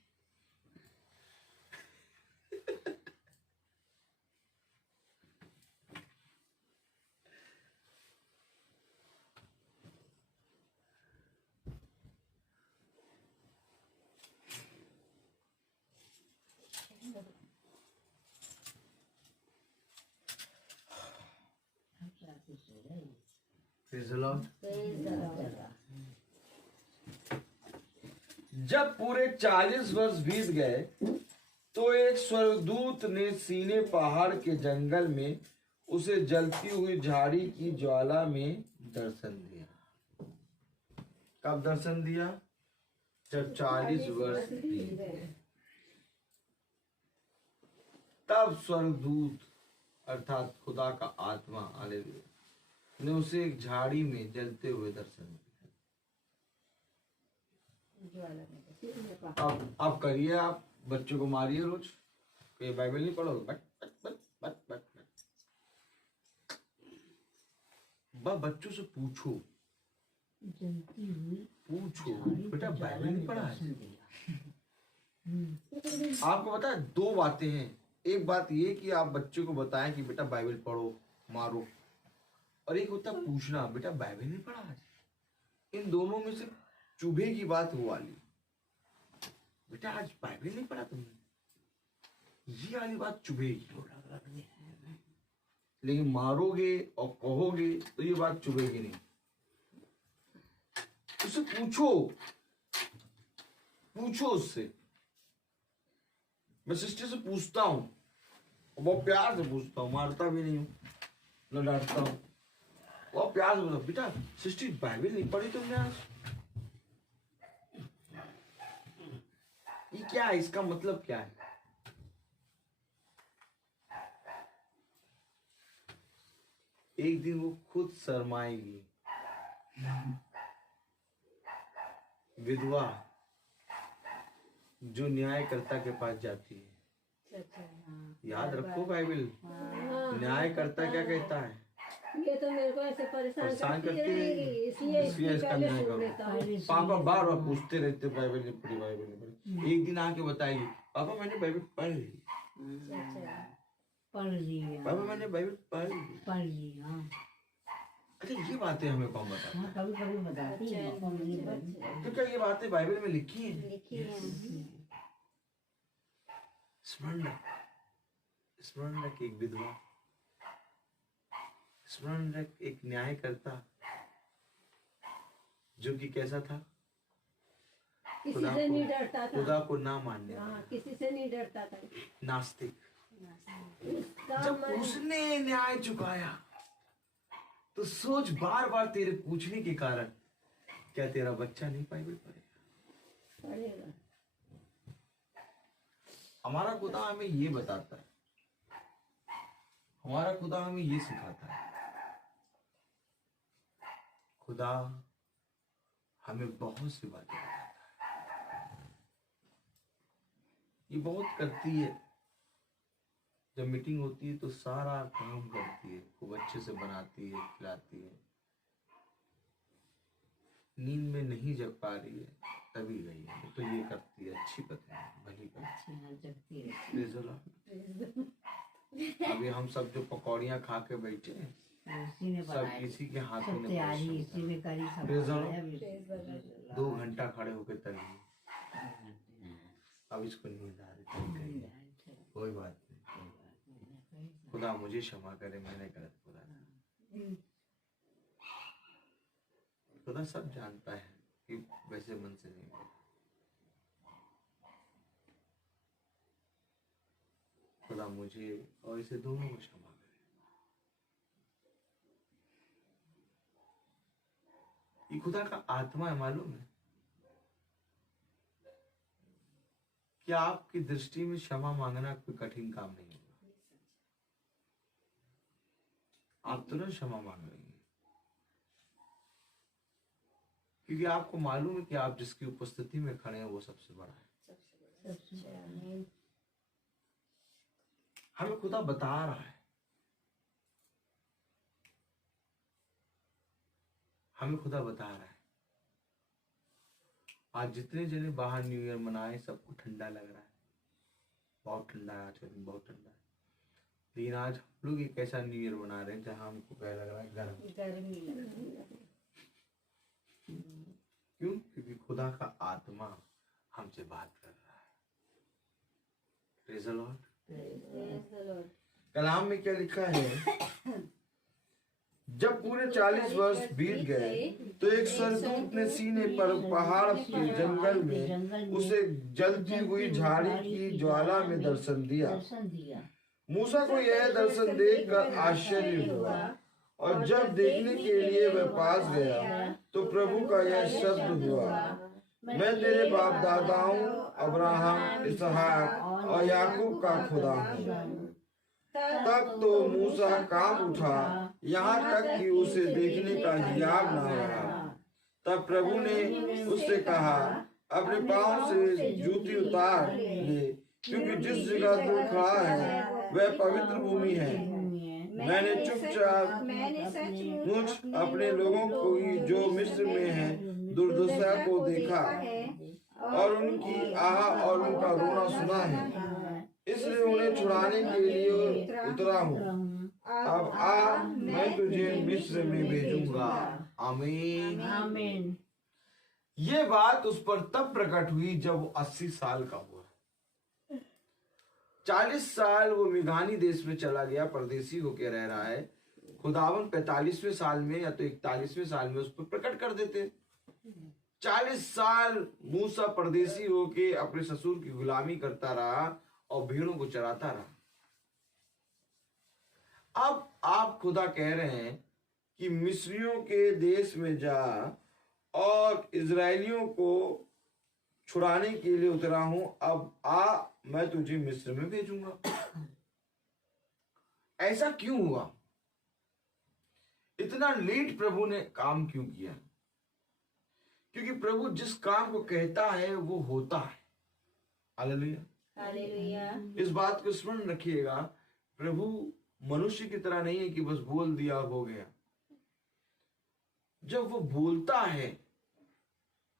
Praise the Lord। Praise the Lord. जब पूरे 40 वर्ष बीत गए, तो एक स्वर्गदूत ने सीने पहाड़ के जंगल में उसे जलती हुई झाड़ी की ज्वाला में दर्शन दिया। कब दर्शन दिया? जब 40 वर्ष बीत गए। तब स्वर्गदूत अर्थात खुदा का आत्मा, हालेलुया, ने उसे एक झाड़ी में जलते हुए दर्शन दिया। ज्वाला में। अब करिए, आप बच्चों को मारिए रोज। ये बाइबल नहीं पढ़ोगे? But but but but but but बच्चों से पूछो, जलती हुई पूछो झाड़ी बेटा को बाइबल ज्वाला नहीं में पढ़ा है? दर्शन दिया। आपको पता है 2 बातें हैं। एक बात ये कि आप बच्चों को बताएं कि बेटा बाइबल पढ़ो, मारो, और एक होता है पूछना, बेटा बाइबल नहीं पढ़ा आज? इन दोनों में से चुभे की बात वो वाली, बेटा आज बाइबल नहीं पढ़ा तुमने, ये वाली बात चुभेगी। लेकिन मारोगे और कहोगे तो ये बात चुभेगी नहीं। उससे पूछो, पूछो उससे। मैं सिस्टर से पूछता हूँ, बहुत प्यार से पूछता हूँ, मारता भी नहीं हूँ, न डांटता हूँ, बहुत प्यार से बोलता, बेटा सिस्टर बाइबल नहीं पढ़ी तुमने आज? ये क्या है, इसका मतलब क्या है? एक दिन वो खुद शर्माएगी, विधवा जो न्यायकर्ता के पास जाती है, अच्छा याद रखो बाइबल, न्यायकर्ता क्या कहता है? ये तो मेरे को ऐसे परेशान करती करती है, रहेगी, इसलिए इसलिए इसकी इसका पहले न्याय सुन करो। लेता हूँ। पापा बार बार पूछते रहते बाइबल नहीं पढ़ी, बाइबल नहीं पढ़ी। एक दिन आके बताएगी, पापा मैंने बाइबल पढ़ ली, अच्छा पढ़ लिया, पापा मैंने बाइबल पढ़ ली। पढ़ लिया। अच्छा ये बातें हमें कौन बताता है? हाँ, कभी कभी बताती है, कौन नहीं बताती। तो क्या ये बातें बाइबल में लिखी हैं? लिखी है। स्मरण रख, स्मरण रख एक विधवा, स्मरण रख एक न्यायकर्ता जो कि कैसा था? किसी खुदा से को- नहीं डरता था। खुदा को ना मानने वाला, हाँ, किसी से नहीं डरता था। नास्तिक। उसका जब मन उसने न्याय चुकाया तो सोच, बार बार तेरे पूछने के कारण क्या तेरा बच्चा नहीं बाइबल पढ़ेगा? पड़ेगा। हमारा खुदा हमें ये बताता है, हमारा खुदा हमें ये सिखाता है। खुदा हमें बहुत सी बातें बताता है, ये बहुत करती है। जब मीटिंग होती है तो सारा काम करती है, खूब अच्छे से बनाती है, खिलाती है। नींद में नहीं जग पा रही है तभी गई है, तो ये करती है, अच्छी पत्नी है, भली करती अच्छी हाँ, जगती रहती है। Praise the Lord। अभी हम सब जो पकौड़ियाँ खा के बैठे हैं, है। इसी ने सब बनाई, इसी के हाथों सब ने तैयारी परोसा इसी ने करी, सब Praise the बनाया Lord। भी। 2 घंटा खड़े होकर तली, अब इसको नींद आ रही, तब गई है। कोई बात नहीं, खुदा मुझे क्षमा करे, मैंने गलत बोला। खुदा सब जानता है कि वैसे मन से नहीं बोला। खुदा मुझे और इसे दोनों को क्षमा करे। ये खुदा का आत्मा है, मालूम है? कि आपकी दृष्टि में क्षमा मांगना कोई कठिन काम नहीं होगा। आप तुरंत क्षमा मांग लेंगे, क्योंकि आपको मालूम है कि आप जिसकी उपस्थिति में खड़े हैं वो सबसे बड़ा है। हमें खुदा बता रहा है, हमें खुदा बता रहा है। आज जितने जने बाहर न्यू ईयर मनाए, सबको ठंडा लग रहा है, बहुत ठंडा है, आज का दिन बहुत ठंडा है। लेकिन आज हम लोग एक ऐसा न्यू ईयर मना रहे हैं जहां हमको क्या लग रहा है? गर्म। गर्मी लग रही है। क्यों? क्योंकि खुदा का आत्मा हमसे बात कर रहा है। Praise the Lord। Praise the Lord। कलाम में क्या लिखा है? जब पूरे 40 वर्ष बीत गए तो एक सरदूत ने सीने पर पहाड़ के जंगल में उसे जलती हुई झाड़ी की ज्वाला में दर्शन दिया। दर्शन दिया। मूसा को यह दर्शन देखकर आश्चर्य हुआ, और जब देखने के लिए वह पास गया तो प्रभु का यह शब्द हुआ, मैं तेरे बाप दादाओं अब्राहम, इसहाक और याकूब का खुदा हूँ। तब तो मूसा कांप उठा, यहाँ तक कि उसे देखने का हियाव न रहा। तब प्रभु ने उससे कहा, अपने पांव से जूती उतार ले, क्योंकि जिस जगह तू खड़ा है वह पवित्र भूमि है। मैंने चुपचाप मुझ अपने लोगों को जो मिस्र में है दुर्दशा को देखा, और उनकी आह और उनका रोना सुना है, इसलिए उन्हें छुड़ाने के लिए उतरा हूँ। अब आ, मैं तुझे मिस्र में भेजूंगा। आमीन। आमीन। ये बात उस पर तब प्रकट हुई जब वो 80 साल का हुआ। 40 साल वो मिघानी देश में चला गया, परदेसी होके रह रहा है। खुदावन 45वें साल में या तो 41वें साल में उस पर प्रकट कर देते। 40 साल मूसा परदेसी होके अपने ससुर की गुलामी करता रहा और भेड़ों को चराता रहा। अब आप खुदा कह रहे हैं कि मिस्रियों के देश में जा और इजरायलियों को छुड़ाने के लिए उतरा हूं। अब आ, मैं तुझे मिस्र में भेजूंगा। ऐसा क्यों हुआ? इतना लेट प्रभु ने काम क्यों किया? क्योंकि प्रभु जिस काम को कहता है वो होता है। हालेलुया। हालेलुया। इस बात को स्मरण रखिएगा, प्रभु मनुष्य की तरह नहीं है कि बस बोल दिया हो गया। जब वो बोलता है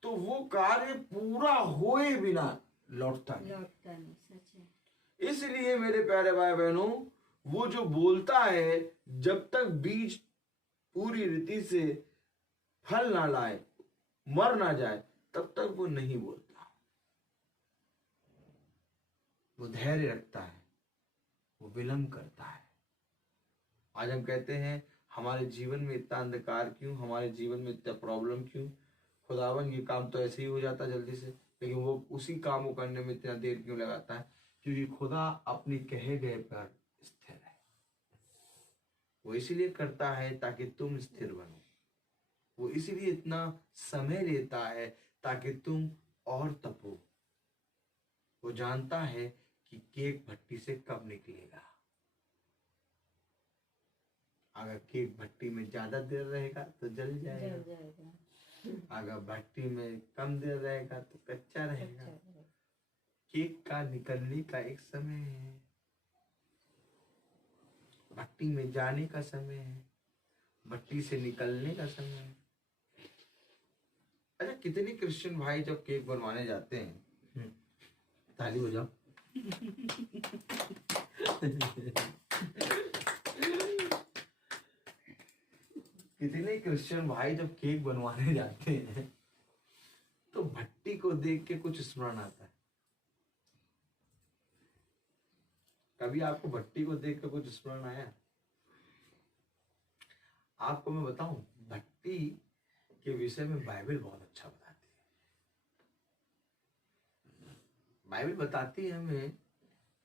तो वो कार्य पूरा होए बिना लौटता नहीं। लौटता नहीं, सच है। इसलिए मेरे प्यारे भाई बहनों, वो जो बोलता है, जब तक बीज पूरी रीति से फल ना लाए, मर ना जाए, तब तक वो नहीं बोलता। वो धैर्य रखता है, वो विलंब करता है। आज हम कहते हैं हमारे जीवन में इतना अंधकार क्यों, हमारे जीवन में इतना प्रॉब्लम क्यों? खुदावन ये काम तो ऐसे ही हो जाता जल्दी से, लेकिन वो उसी काम को करने में इतना देर क्यों लगाता है? क्योंकि खुदा अपने कहे गए पर स्थिर है। वो इसीलिए करता है ताकि तुम स्थिर बनो। वो इसीलिए इतना समय लेता है ताकि तुम और तपो। वो जानता है कि केक भट्टी से कब निकलेगा। अगर केक भट्टी में ज्यादा देर रहेगा तो जल जाएगा, जल जाएगा। अगर भट्टी में कम देर रहेगा तो कच्चा रहेगा। अच्छा है। केक का निकलने का एक समय है, भट्टी में जाने का समय है, भट्टी से निकलने का समय है। अच्छा, कितने क्रिश्चियन भाई जब केक बनवाने जाते हैं, ताली हो जाओ, कितने क्रिश्चियन भाई जब केक बनवाने जाते हैं तो भट्टी को देख के कुछ स्मरण आता है। कभी आपको भट्टी को देख के कुछ स्मरण आया? आपको मैं बताऊं, भट्टी के विषय में बाइबल बहुत अच्छा बताती है। बाइबल बताती है हमें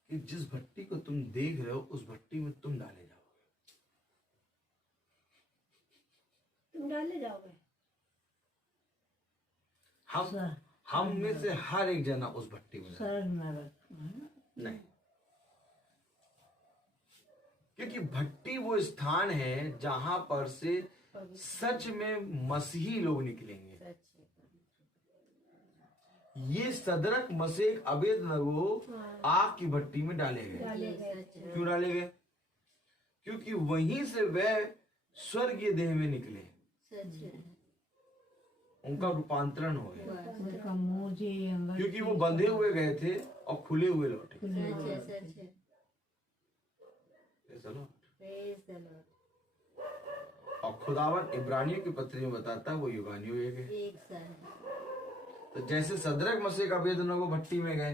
कि जिस भट्टी को तुम देख रहे हो उस भट्टी में तुम डाले जाओगे। तुम डाले जाओगे। हम में से हर एक जना उस भट्टी में स्वर्ग नरक नहीं, क्योंकि भट्टी वो स्थान है जहां पर से सच में मसीही लोग निकलेंगे। सच है। ये सदरक मसेक अबेदनगो आग की भट्टी में डाले गए। डाले गए। क्यों डाले गए? क्योंकि वहीं से वह स्वर्गीय देह में निकले, सच है। उनका रूपांतरण हो गया। उनका मुंह जे अंदर क्योंकि वो बंधे हुए गए थे और खुले हुए लौटे। सच है, सच है। चलो, Praise the Lord। और खुदावन इब्रानियों की पत्री में बताता है वो युगानियों में गए। एक साल तो जैसे सदरक मसीह का अबेदनगो भट्टी में गए,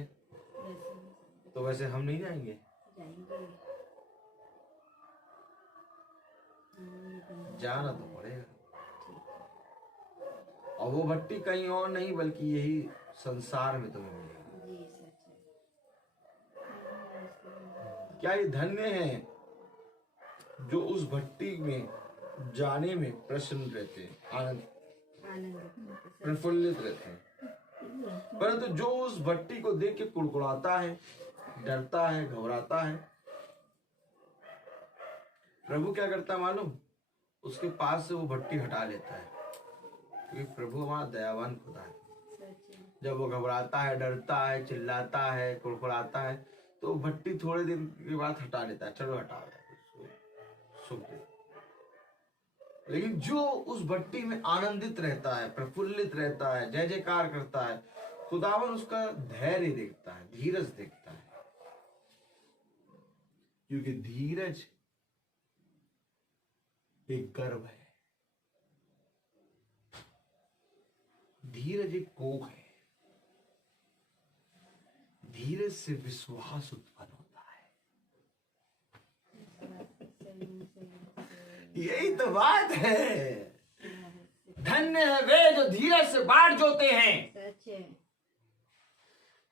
वैसे तो वैसे हम नहीं जाएंगे, जाएंगे। जाना तो पड़ेगा। और वो भट्टी कहीं और नहीं बल्कि यही संसार में तुम्हें मिलेगी। जी सच है। क्या ये धन्य है जो उस भट्टी में जाने में प्रसन्न रहते हैं, आनंद। प्रफुल्लित रहते हैं। परंतु जो उस भट्टी को देख के कुड़कुड़ाता है, डरता है, घबराता है, प्रभु क्या करता है मालूम? उसके पास से वो भट्टी हटा लेता है। क्योंकि प्रभु हमारा दयावान खुदा है। सच है। जब वो घबराता है, डरता है, चिल्लाता है, कुड़कुड़ाता है, तो भट्टी थोड़े दिन के बाद हटा लेता है। चलो हटा दो, सुख दे। लेकिन जो उस भट्टी में आनंदित रहता है, प्रफुल्लित रहता है, जय जयकार करता है, खुदावन उसका धैर्य देखता है, धीरज देखता है। क्योंकि धीरज एक गर्व है, धीरज एक कोख है। धीरज से विश्वास उत्पन्न होता है। यही तो बात है। धन्य है वे जो धीरज से बाट जोते हैं। सच है।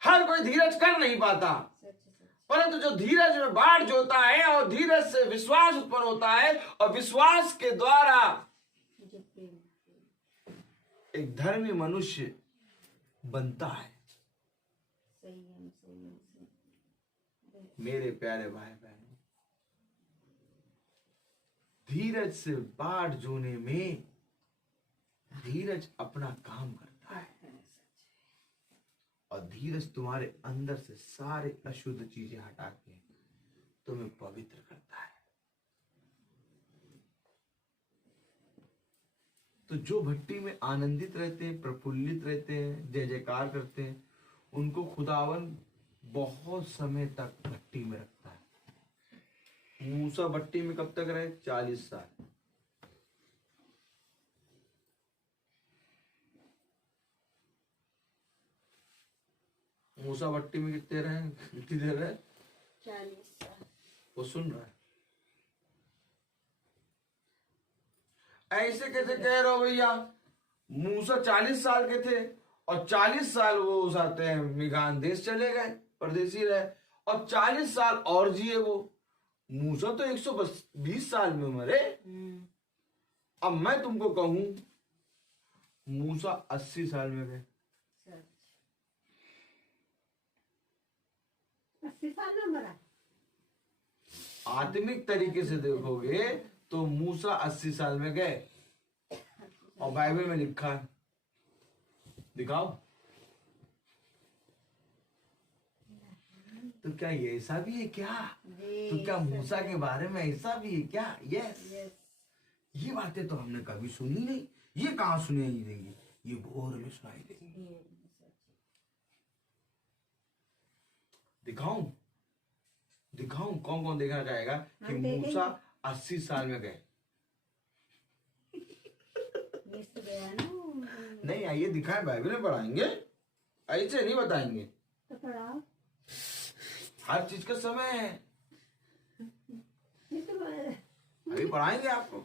हर कोई धीरज कर नहीं पाता, परंतु जो धीरज में बाट जोता है और धीरज से विश्वास उत्पन्न होता है, और विश्वास के द्वारा जो प्रेम। एक धर्मी मनुष्य बनता है। संयम, संयम, संयम। मेरे प्यारे भाई बहन, धीरज से बाट जोने में धीरज अपना काम करता है, और धीरज तुम्हारे अंदर से सारे अशुद्ध चीजें हटा के तुम्हें पवित्र करता है। तो जो भट्टी में आनंदित रहते हैं, प्रफुल्लित रहते हैं, जय जयकार करते हैं, उनको खुदावन बहुत समय तक भट्टी में रखता है। मूसा भट्टी में कब तक रहे? 40 साल। मूसा भट्टी में कितने रहे? कितनी देर रहे? 40 साल। वो सुन रहा है। ऐसे कैसे कह रहे हो भैया? मूसा 40 साल के थे और 40 साल वो उस आते हैं मिगान देश चले गए, परदेसी रहे, और 40 साल और जिए वो। मूसा तो 120 साल में मरे। अब मैं तुमको कहूं मूसा 80 साल में गए। 80 साल में मरा। आत्मिक तरीके से देखोगे तो मूसा 80 साल में गए, और बाइबल में लिखा है, दिखाओ। तो क्या ये ऐसा भी है क्या? तो क्या मूसा के बारे में ऐसा भी है क्या? यस। ये बातें तो हमने कभी सुनी नहीं। ये कहाँ सुनाई देंगी? ये भोर में सुनाई देंगी। दिखाऊं दिखाऊं कौन कौन देखना चाहेगा कि मूसा 80 साल में गए? नहीं, आइए दिखाएं, बाइबल में पढ़ाएंगे, ऐसे नहीं बताएंगे। तो पढ़ाओ। हर चीज का समय है। अभी पढ़ाएंगे आपको,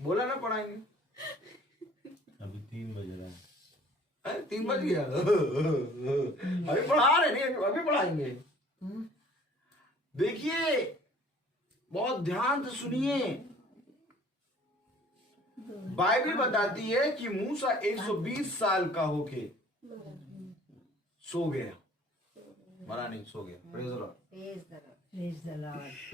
बोला ना पढ़ाएंगे। अभी 3 बज रहा है। अरे 3 बज गया। अभी पढ़ा रहे नहीं, अभी पढ़ाएंगे। देखिए, बहुत ध्यान से सुनिए। बाइबल बताती है कि मूसा 120 साल का होके सो गया, मरा नहीं, सो गया। Praise the Lord.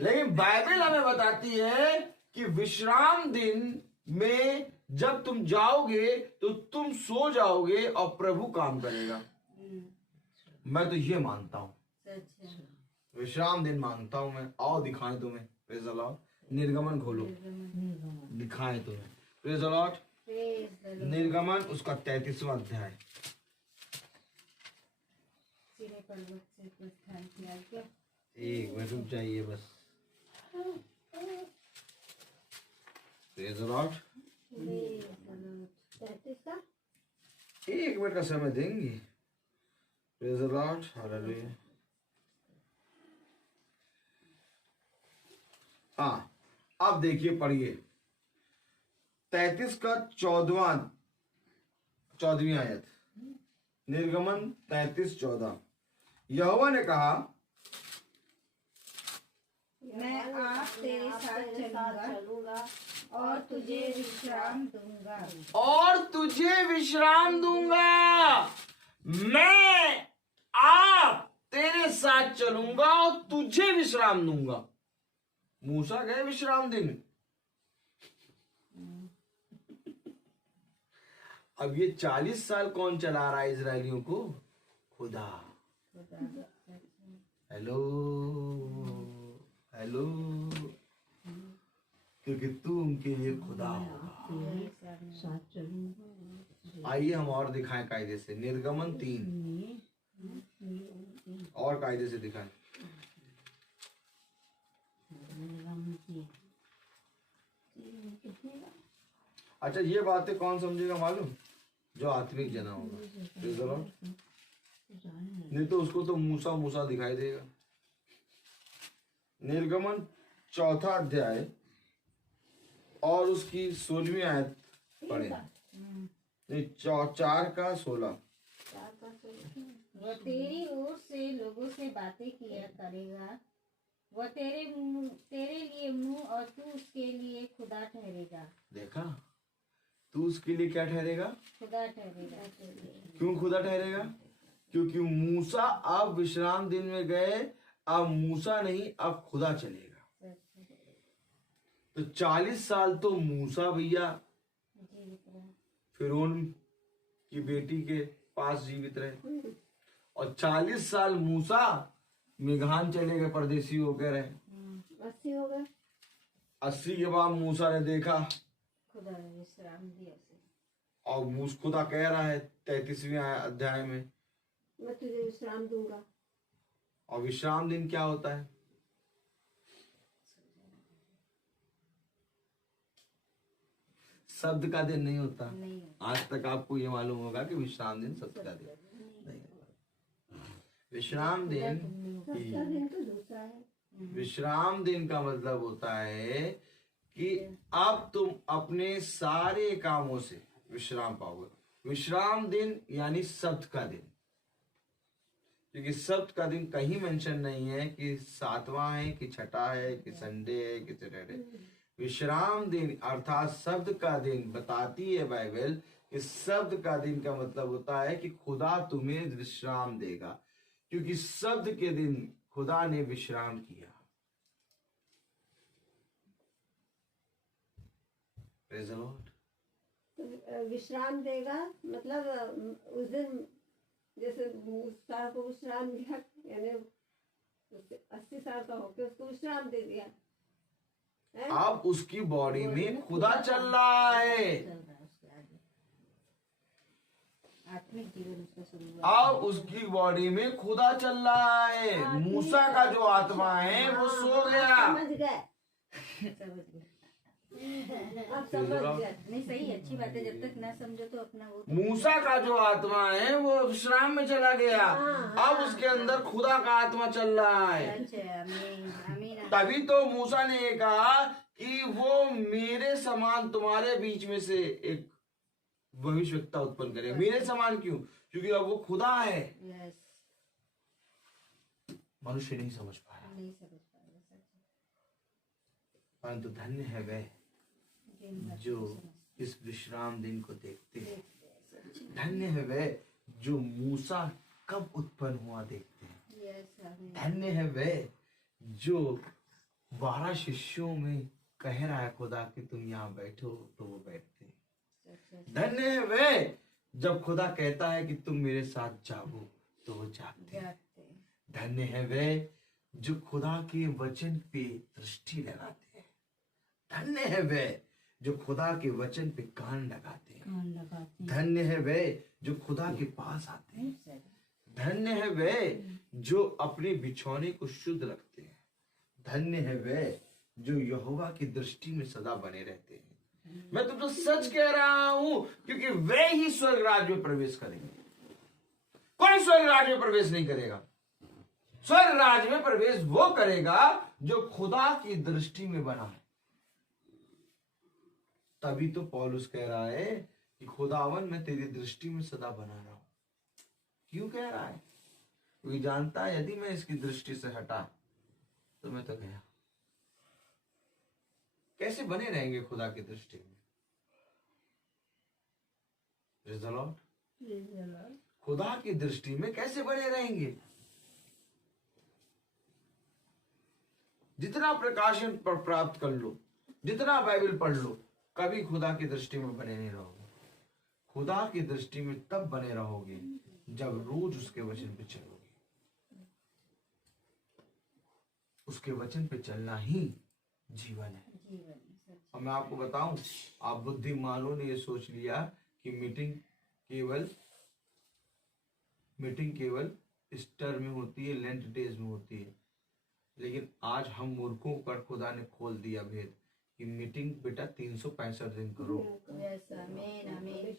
लेकिन बाइबल हमें बताती है कि विश्राम दिन में जब तुम जाओगे तो तुम सो जाओगे और प्रभु काम करेगा। मैं तो ये मानता हूं, विश्राम दिन मानता हूं मैं। आओ दिखाएं तुम्हें। Praise the Lord. निर्गमन खोलो, दिखाएं तुम्हें। Praise the Lord. निर्गमन उसका 33वां अध्याय। एक मिनट रुक जाइए बस। Praise the Lord. 1 मिनट का समय देंगे। Praise the Lord. हालेलुया। हाँ, अब देखिए, पढ़िए 33 का 14वीं आयत। निर्गमन 33:14। यहोवा ने कहा, मैं आज तेरे साथ चलूंगा और तुझे विश्राम दूंगा। मैं आप तेरे साथ चलूंगा और तुझे विश्राम दूंगा। मूसा गए विश्राम दिन। अब ये 40 साल कौन चला रहा है इजरायलियों को? खुदा। Hello hello. क्योंकि तू उनके लिए खुदा होगा। आइए हम और दिखाएं कायदे से। निर्गमन 3 और कायदे से दिखाएं। अच्छा, ये बातें कौन समझेगा मालूम? जो आत्मिक जना होगा। नहीं तो उसको तो मूसा मूसा दिखाई देगा। निर्गमन 4 अध्याय और उसकी 16वीं आयत पढ़े। नहीं, 4 का 16। वह तेरी ओर से लोगों से बातें किया करेगा। वह तेरे लिए मुंह और तू उसके लिए खुदा ठहरेगा। देखा, तू उसके लिए क्या ठहरेगा? खुदा ठहरेगा। क्यों खुदा ठहरेगा? क्योंकि मूसा अब विश्राम दिन में गए। अब मूसा नहीं, अब खुदा चलेगा। तो 40 साल तो मूसा भैया जीवित रहे। फिरौन की बेटी के पास जीवित रहे, और 40 साल मूसा मिघान चले गए, परदेसी होकर रहे। 80 हो गए। 80 के बाद मूसा ने देखा, खुदा ने विश्राम दिया उसे। और खुदा कह रहा है 33वें अध्याय में, मैं तुझे विश्राम दूंगा। और विश्राम दिन क्या होता है? शब्द का दिन नहीं होता। नहीं आज तक आपको ये मालूम होगा कि विश्राम दिन शब्द का दिन नहीं होता। विश्राम दिन सस्ता दिन तो दूसरा है। विश्राम दिन का मतलब होता है कि अब तुम अपने सारे कामों से विश्राम पाओगे। विश्राम दिन यानी शब्द का दिन, क्योंकि शब्द का दिन कहीं मेंशन नहीं है कि 7वां है कि 6ठा है कि संडे है कि सैटरडे। विश्राम दिन अर्थात शब्द का दिन बताती है बाइबल कि शब्द का दिन का मतलब होता है कि खुदा तुम्हें विश्राम देगा, क्योंकि शब्द के दिन खुदा ने विश्राम किया। Praise the Lord। तो विश्राम देगा मतलब उस दिन जैसे मूसा को विश्राम दिया, यानी 80 साल का होके उसको विश्राम दे दिया है? अब उसकी बॉडी में खुदा चल रहा है। चल रहा है उसके आगे, आत्मिक जीवन उसका शुरू हुआ। अब उसकी बॉडी में खुदा चल रहा है। मूसा का जो आत्मा है वो सो गया। समझ गए, समझ गए। अब समझ गए। नहीं सही, अच्छी बात है। जब तक ना समझो तो अपना वो मूसा का जो आत्मा है वो विश्राम में चला गया। अब उसके अंदर खुदा का आत्मा चल रहा है। अच्छा, आमीन आमीन। तभी तो मूसा ने ये कहा कि वो मेरे समान तुम्हारे बीच में से एक भविष्यवक्ता उत्पन्न करे। मेरे समान क्यों? क्योंकि अब वो खुदा है। यस, मनुष्य नहीं समझ पाया, नहीं समझ पाएगा सच। परंतु धन्य है वह जिन बातों जो को समझ- इस विश्राम दिन को देखते हैं। देखते हैं, सच। धन्य है वह जो मूसा कब उत्पन्न हुआ देखते हैं। यस, आमीन। धन्य है वह जो 12 शिष्यों में कह रहा है खुदा कि तुम यहाँ बैठो, तो वो बैठते हैं। सच, सच। धन्य है वह जब खुदा कहता है कि तुम मेरे साथ जागो, तो वो जागते हैं। जागते हैं। धन्य है वह जो खुदा के वचन पे दृष्टि लगाते हैं। धन्य है वह जो खुदा के वचन पे कान लगाते हैं। कान लगाते हैं। धन्य है वह जो खुदा के पास आते हैं। सच। धन्य है वह जो अपने बिछौने को शुद्ध रखते हैं। धन्य है वह जो यहोवा की दृष्टि में सदा बने रहते हैं। मैं तुमसे सच कह रहा हूं, क्योंकि वे ही स्वर्ग राज्य में प्रवेश करेंगे। कोई स्वर्ग राज्य में प्रवेश नहीं करेगा। स्वर्ग राज्य में प्रवेश वो करेगा जो खुदा की दृष्टि में बना है। तभी तो पौलुस कह रहा है कि खुदावन मैं तेरी दृष्टि में सदा बना रहा हूं। क्यों कह रहा है? क्योंकि जानता है यदि मैं इसकी दृष्टि से हटा तो मैं तो गया। कैसे बने रहेंगे खुदा की दृष्टि में? Praise the Lord। खुदा की दृष्टि में कैसे बने रहेंगे? जितना प्रकाशन पर प्राप्त कर लो, जितना बाइबल पढ़ लो, कभी खुदा की दृष्टि में बने नहीं रहोगे। खुदा की दृष्टि में तब बने रहोगे जब रोज उसके वचन पे चलोगे। उसके वचन पे चलना ही जीवन है। जीवन, सच। और मैं आपको बताऊं, आप बुद्धिमानों ने ये सोच लिया कि मीटिंग केवल ईस्टर में होती है, लेंट डेज में होती है। लेकिन आज हम मूर्खों पर खुदा ने खोल दिया भेद कि मीटिंग बेटा 365 दिन करो, यस, आमीन आमीन।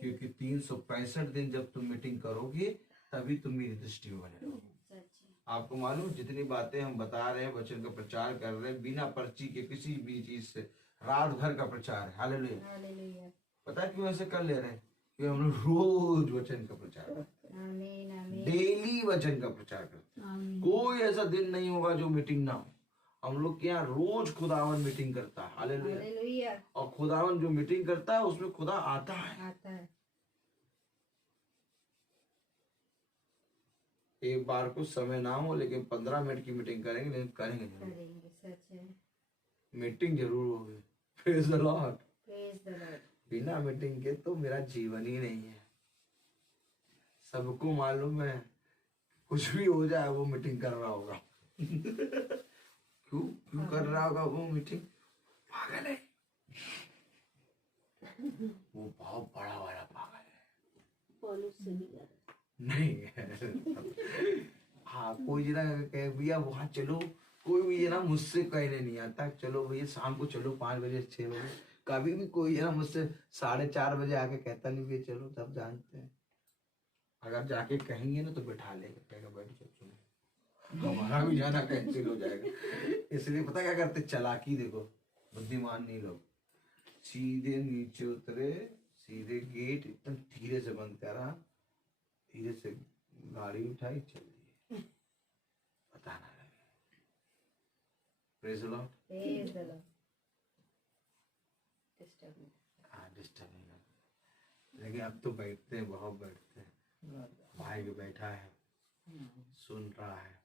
क्योंकि 365 दिन जब तुम मीटिंग करोगे तभी तुम मेरी दृष्टि में बने रहोगे। सच। आपको मालूम, जितनी बातें हम बता रहे हैं, वचन का प्रचार कर रहे हैं, बिना पर्ची के किसी भी चीज से रात भर का प्रचार है। हालेलुया। हालेलुया। पता है क्यों ऐसे कर ले रहे हैं? क्योंकि हम लोग रोज वचन का प्रचार करते हैं, आमीन आमीन। डेली वचन का प्रचार करते हैं। आमीन। कोई ऐसा दिन नहीं होगा जो मीटिंग ना हो। हम लोग के यहाँ रोज खुदावन मीटिंग करता है। हालेलुया। हालेलुया। और खुदावन जो मीटिंग करता है उसमें खुदा आता है। आता है। एक बार कुछ समय ना हो, लेकिन 15 मिनट की मीटिंग करेंगे, लेकिन करेंगे जरूर। करेंगे, सच है। मीटिंग जरूर होगी। Praise the Lord. Praise the Lord. बिना मीटिंग के तो मेरा जीवन ही नहीं है। सबको मालूम है कुछ भी हो जाए वो मीटिंग कर रहा होगा। क्यों क्यों कर रहा होगा वो मीटिंग? पागल है वो, बहुत बड़ा वाला पागल है। पॉलुस से भी ज्यादा। नहीं हाँ, कोई जना कहे भैया वहां चलो, कोई भी जना मुझसे कहने नहीं आता चलो भैया शाम को चलो 5 बजे 6 बजे। कभी भी कोई जना मुझसे 4:30 बजे आके कहता नहीं भैया चलो, तब जानते हैं। अगर जाके कहेंगे ना तो बैठा लेगा, कहेगा बैठ जाओ चलो, हमारा भी जाना कैंसिल हो जाएगा। इसलिए पता क्या करते, चालाकी देखो, बुद्धिमान नहीं लोग, सीधे नीचे उतरे, सीधे गेट एकदम धीरे से बंद करा, धीरे से गाड़ी उठाई, चल दिए, पता ना लगे। Praise the Lord. Praise the Lord. Disturb नहीं। हाँ डिस्टर्ब नहीं करते, लेकिन अब तो बैठते हैं, बहुत बैठते हैं। भाई भी बैठा है, सुन रहा है।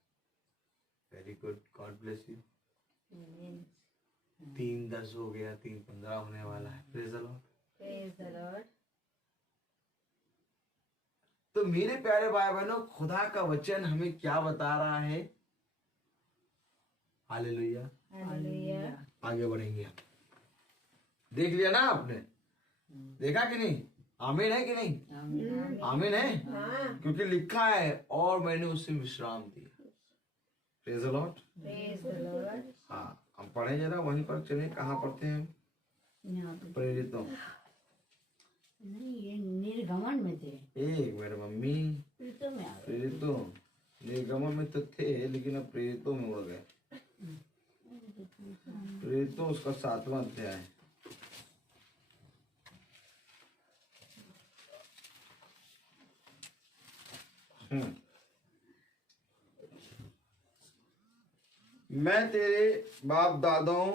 Very good, God bless you. 3:10 हो गया, 3:15 होने वाला है। Praise the Lord. Praise the Lord. तो मेरे प्यारे भाई बहनों, खुदा का वचन हमें क्या बता रहा है? हालेलुया। हालेलुया। आगे बढ़ेंगे हम। देख लिया ना आपने? देखा कि नहीं? आमीन है कि नहीं? आमीन है। हाँ। क्योंकि लिखा है और मैंने उसे विश्राम दिया। Praise the Lord. Praise the Lord. हाँ, हम पढ़े जरा, वहीं पर चले। कहाँ पढ़ते हैं? यहाँ पे प्रेरितों। नहीं, ये निर्गमन में थे। एक मेरे मम्मी प्रीतों में आ गए। प्रेरितों, निर्गमन में तो थे लेकिन अब प्रेरितों में उड़ गए। प्रेरितों उसका 7वां अध्याय है। मैं तेरे बाप दादाओं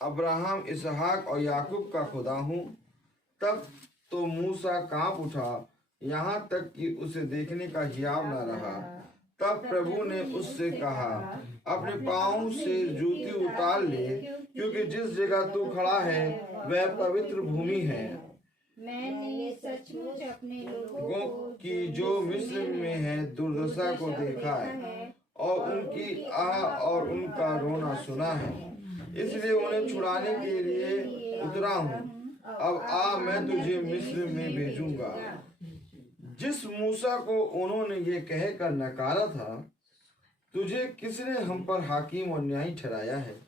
अब्राहम, इसहाक और याकूब का खुदा हूँ। तब तो मूसा कांप उठा, यहाँ तक कि उसे देखने का हियाव न रहा। तब प्रभु ने उससे कहा, अपने पाँव से जूती उतार ले, क्योंकि जिस जगह तू खड़ा है वह पवित्र भूमि है। मैंने सचमुच अपने लोगों की जो मिस्र में है दुर्दशा को देखा है और उनकी आह और उनका रोना सुना है, इसलिए उन्हें छुड़ाने के लिए उतरा हूँ। अब आ, मैं तुझे मिस्र में भेजूंगा। जिस मूसा को उन्होंने ये कहकर नकारा था, तुझे किसने हम पर हाकिम और न्यायी ठहराया है,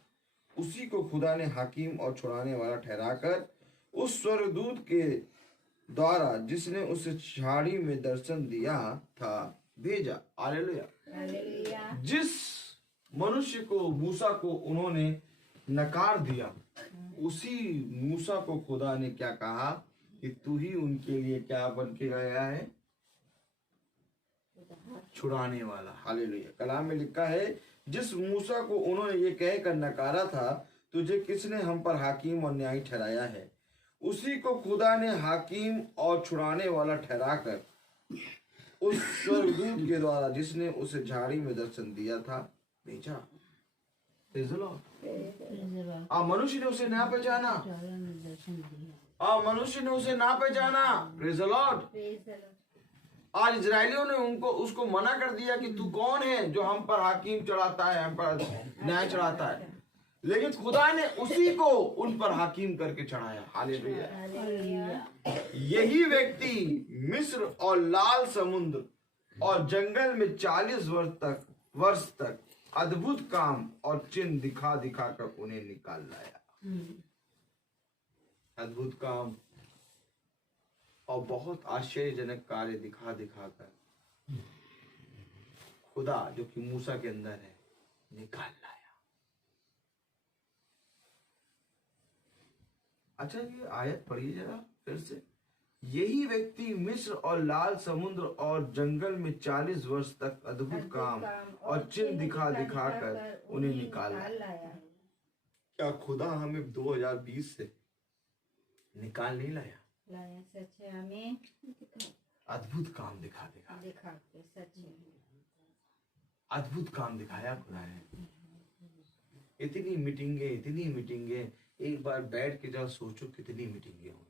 उसी को खुदा ने हाकिम और छुड़ाने वाला ठहराकर उस स्वर्गदूत के द्वारा जिसने उसे झाड़ी में दर्शन दिया था भेजा। हालेलुया। हालेलुया। जिस मनुष्य को, मूसा को उन्होंने नकार दिया, उसी मूसा को खुदा ने क्या कहा कि तू ही उनके लिए क्या बन के गया है? छुड़ाने वाला। हालेलुया। कलाम में लिखा है, जिस मूसा को उन्होंने ये कहकर नकारा था, तुझे किसने हम पर हाकिम और न्यायी ठहराया है, उसी को खुदा ने हाकिम और छुड़ाने वाला ठहराकर उस स्वर्गदूत के द्वारा जिसने उसे झाड़ी में दर्शन दिया था भेजा। मनुष्य ने उसे ना पहचाना, मनुष्य ने उसे ना पहचाना। Praise the Lord. आज इजरायलियों ने उसको मना कर दिया कि तू कौन है जो हम पर हाकिम चढ़ाता है, हम पर न्याय चढ़ाता है, लेकिन खुदा ने उसी को उन पर हाकिम करके चढ़ाया। हालेलुया। यही व्यक्ति मिस्र और लाल समुद्र और जंगल में 40 वर्ष तक अद्भुत काम और चिन्ह दिखा दिखा कर उन्हें निकाल लाया। अद्भुत काम और बहुत आश्चर्यजनक कार्य दिखा दिखा कर खुदा जो कि मूसा के अंदर है निकाल लाया। अच्छा, ये आयत पढ़िए जरा फिर से। यही व्यक्ति मिस्र और लाल समुद्र और जंगल में 40 वर्ष तक अद्भुत काम और चिन्ह दिखा दिखा कर उन्हें निकाल लाया। क्या खुदा हमें 2020 से निकाल नहीं लाया? लाया। सच है। हमें अद्भुत काम दिखा दिखा के सच है। अद्भुत काम दिखाया खुदा ने। इतनी मीटिंगे, एक बार बैठ के जरा सोचो कितनी मीटिंगे हुई।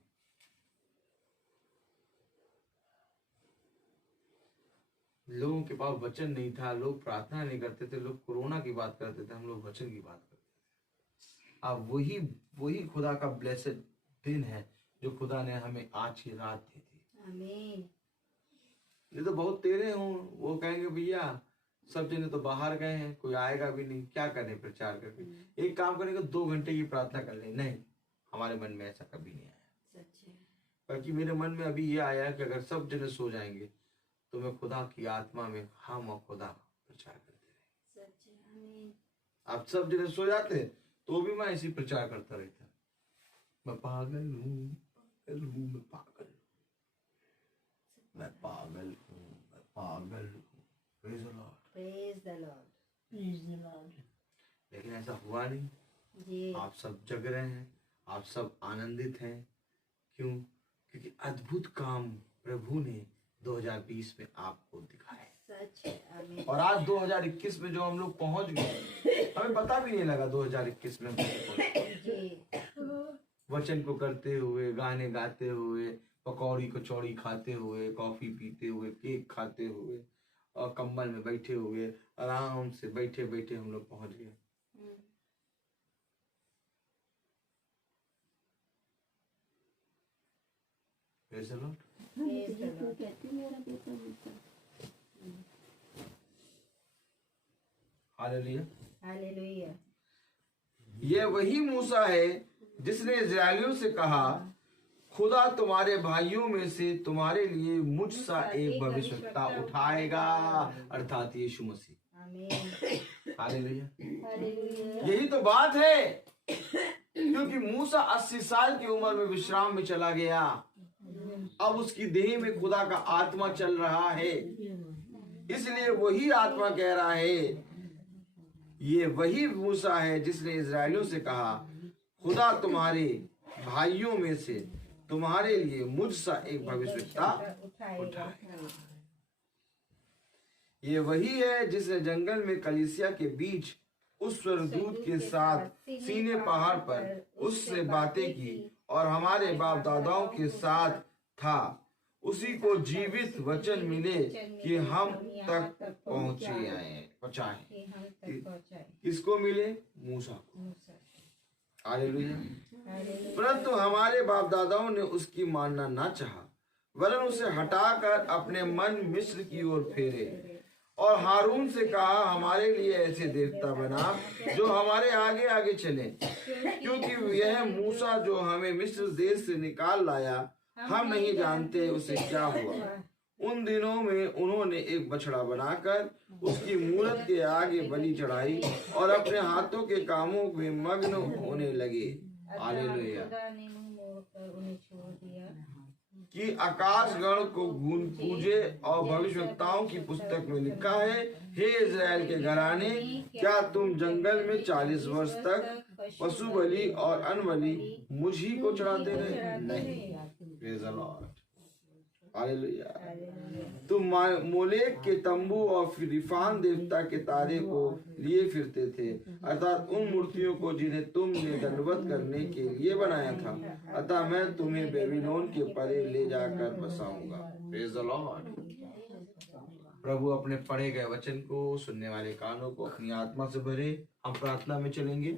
लोगों के पास वचन नहीं था, लोग प्रार्थना नहीं करते थे, लोग कोरोना की बात करते थे, हम लोग वचन की बात करते थे। अब वही खुदा का ब्लेसेड दिन है जो खुदा ने हमें आज की रात दी थी। आमीन। ये तो बहुत तेरे हों, वो कहेंगे भैया सब जने तो बाहर गए हैं, कोई आएगा भी नहीं, क्या करें प्रचार करके। एक काम करेंगे 2 घंटे की प्रार्थना कर लें। नहीं, हमारे मन में ऐसा कभी नहीं आया। सच है। बल्कि मेरे मन में अभी ये आया कि अगर सब जने सो जाएंगे तो मैं खुदा की आत्मा में हम और खुदा प्रचार करते रहे। सच है। आमीन। अब सब जने सो जाते तो भी मैं ऐसी प्रचार करता रहता। मैं पागल हूँ, मैं पागल हूँ, मैं पागल हूँ, मैं पागल हूँ। Praise the Lord. Praise the Lord. Praise the Lord. लेकिन ऐसा हुआ नहीं। जी। आप सब जग रहे हैं, आप सब आनंदित हैं। क्यों? क्योंकि अद्भुत काम प्रभु ने 2020 में आपको दिखाया। सच है। आमीन। और आज 2021 में जो हम लोग पहुंच गए, हमें पता भी नहीं लगा 2021 में हम पहुंच। जी। वचन को करते हुए, गाने गाते हुए, पकौड़ी कचौड़ी खाते हुए, कॉफी पीते हुए, केक खाते हुए और कंबल में बैठे हुए, आराम से बैठे बैठे हम लोग पहुंच गए। Praise the Lord. Praise the Lord. कहती मेरा बेटा बेटा हालेलुया। हालेलुया। ये वही मूसा है जिसने इजरायलियों से कहा, खुदा तुम्हारे भाइयों में से तुम्हारे लिए मुझ सा एक भविष्यवक्ता उठाएगा, अर्थात यीशु मसीह। आमीन। हालेलुया। हालेलुया। यही तो बात है, क्योंकि मूसा 80 साल की उम्र में विश्राम में चला गया। अब उसकी देह में खुदा का आत्मा चल रहा है, इसलिए वही आत्मा कह रहा है, ये वही मूसा है जिसने इजरायलियों से कहा, खुदा तुम्हारे भाइयों में से तुम्हारे लिए मुझ सा एक भविष्यवक्ता उठाएगा। ये वही है जिसने जंगल में कलीसिया के बीच उस स्वर्गदूत के साथ सीने पहाड़ पर उससे बातें की और हमारे बाप दादाओं के साथ था। उसी को जीवित वचन मिले कि हम तक पहुंचाए। कि हम तक पहुंचाए। किसको मिले? मूसा को। मूसा। हालेलुया। हालेलुया। परंतु हमारे बाप दादाओं ने उसकी मानना ना चाहा, वरन उसे हटाकर अपने मन मिस्र की ओर फेरे और हारून से कहा, हमारे लिए ऐसे देवता बना जो हमारे आगे आगे चले, क्योंकि यह मूसा जो हमें मिस्र देश से निकाल लाया, हम नहीं जानते उसे क्या हुआ। उन दिनों में उन्होंने एक बछड़ा बनाकर उसकी मूरत के आगे बलि चढ़ाई और अपने हाथों के कामों में मग्न होने लगे। हालेलुया। खुदा ने मुंह मोड़कर उन्हें छोड़ दिया कि आकाश गण को पूजे और भविष्यवक्ताओं की पुस्तक में लिखा है, हे इज़राइल के घराने, क्या तुम जंगल में 40 वर्ष तक पशु बलि और अन्न बलि मुझ ही को चढ़ाते रहे? नहीं। Praise the Lord. हालेलुया। तुम मोलेक के तंबू और रिफान देवता के तारे को लिए फिरते थे, अर्थात उन मूर्तियों को जिन्हें तुमने दंडवत करने के लिए बनाया था। अतः मैं तुम्हें बेबीलोन के परे ले जाकर बसाऊंगा। Praise the Lord. प्रभु अपने पढ़े गए वचन को सुनने वाले कानों को अपनी आत्मा से भरे। हम प्रार्थना में चलेंगे।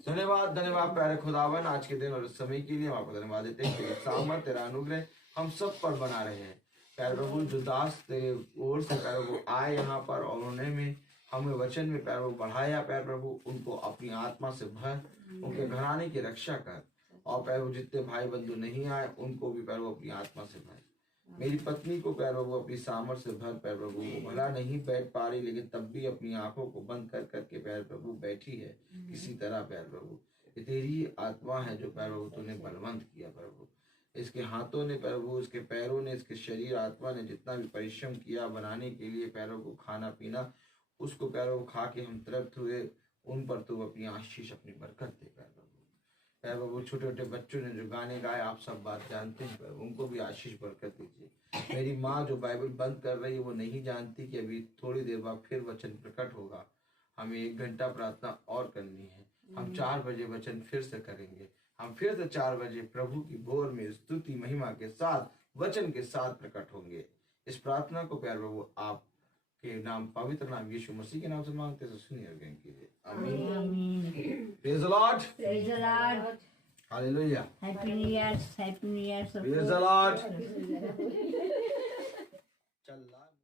धन्यवाद धन्यवाद प्यारे खुदावन, आज के दिन और इस समय के लिए हम आपको धन्यवाद देते हैं। तेरी सामर्थ, तेरा अनुग्रह हम सब पर बना रहे हैं। प्यारे प्रभु, जो दास तेरे ओर से प्यारे प्रभु आए यहाँ पर और उन्होंने में हमें वचन में प्यारे प्रभु बढ़ाया, प्यारे प्रभु उनको अपनी आत्मा से भर, उनके घराने की रक्षा कर। और प्यारे प्रभु जितने भाई बंधु नहीं आए उनको भी प्यारे प्रभु अपनी आत्मा से भर। मेरी पत्नी को प्यारे प्रभु अपनी सामर्थ से भर। प्यारे प्रभु वो भला नहीं बैठ पा रही, लेकिन तब भी अपनी आंखों को बंद कर करके प्यारे प्रभु बैठी है किसी तरह। प्यारे प्रभु ये तेरी आत्मा है जो प्यारे प्रभु तूने बलवंत किया। प्रभु इसके हाथों ने प्रभु, इसके पैरों ने, इसके शरीर आत्मा ने जितना भी परिश्रम किया बनाने के लिए पैरों को खाना पीना, उसको पैरों को खा के हम तृप्त हुए। उन पर तू अपनी आशीष, अपनी बरकत दे। प्यारे प्रभु छोटे छोटे बच्चों ने जो गाने गाए, आप सब बात जानते हैं प्रभु, उनको भी आशीष बरकत दीजिए। मेरी माँ जो बाइबल बंद कर रही है, वो नहीं जानती कि अभी थोड़ी देर बाद फिर वचन प्रकट होगा। हमें 1 घंटा प्रार्थना और करनी है। हम 4 बजे वचन फिर से करेंगे। हम फिर से 4 बजे प्रभु की भोर में स्तुति महिमा के साथ वचन के साथ प्रकट होंगे। इस प्रार्थना को प्यारे प्रभु आपके नाम पवित्र नाम यीशु मसीह के नाम से मांगते हैं, सुनिए और ग्रहण कीजिए। आमीन। आमीन। Praise the Lord. Praise the Lord. Hallelujah. Happy new year. Happy new year सबको। Praise the Lord.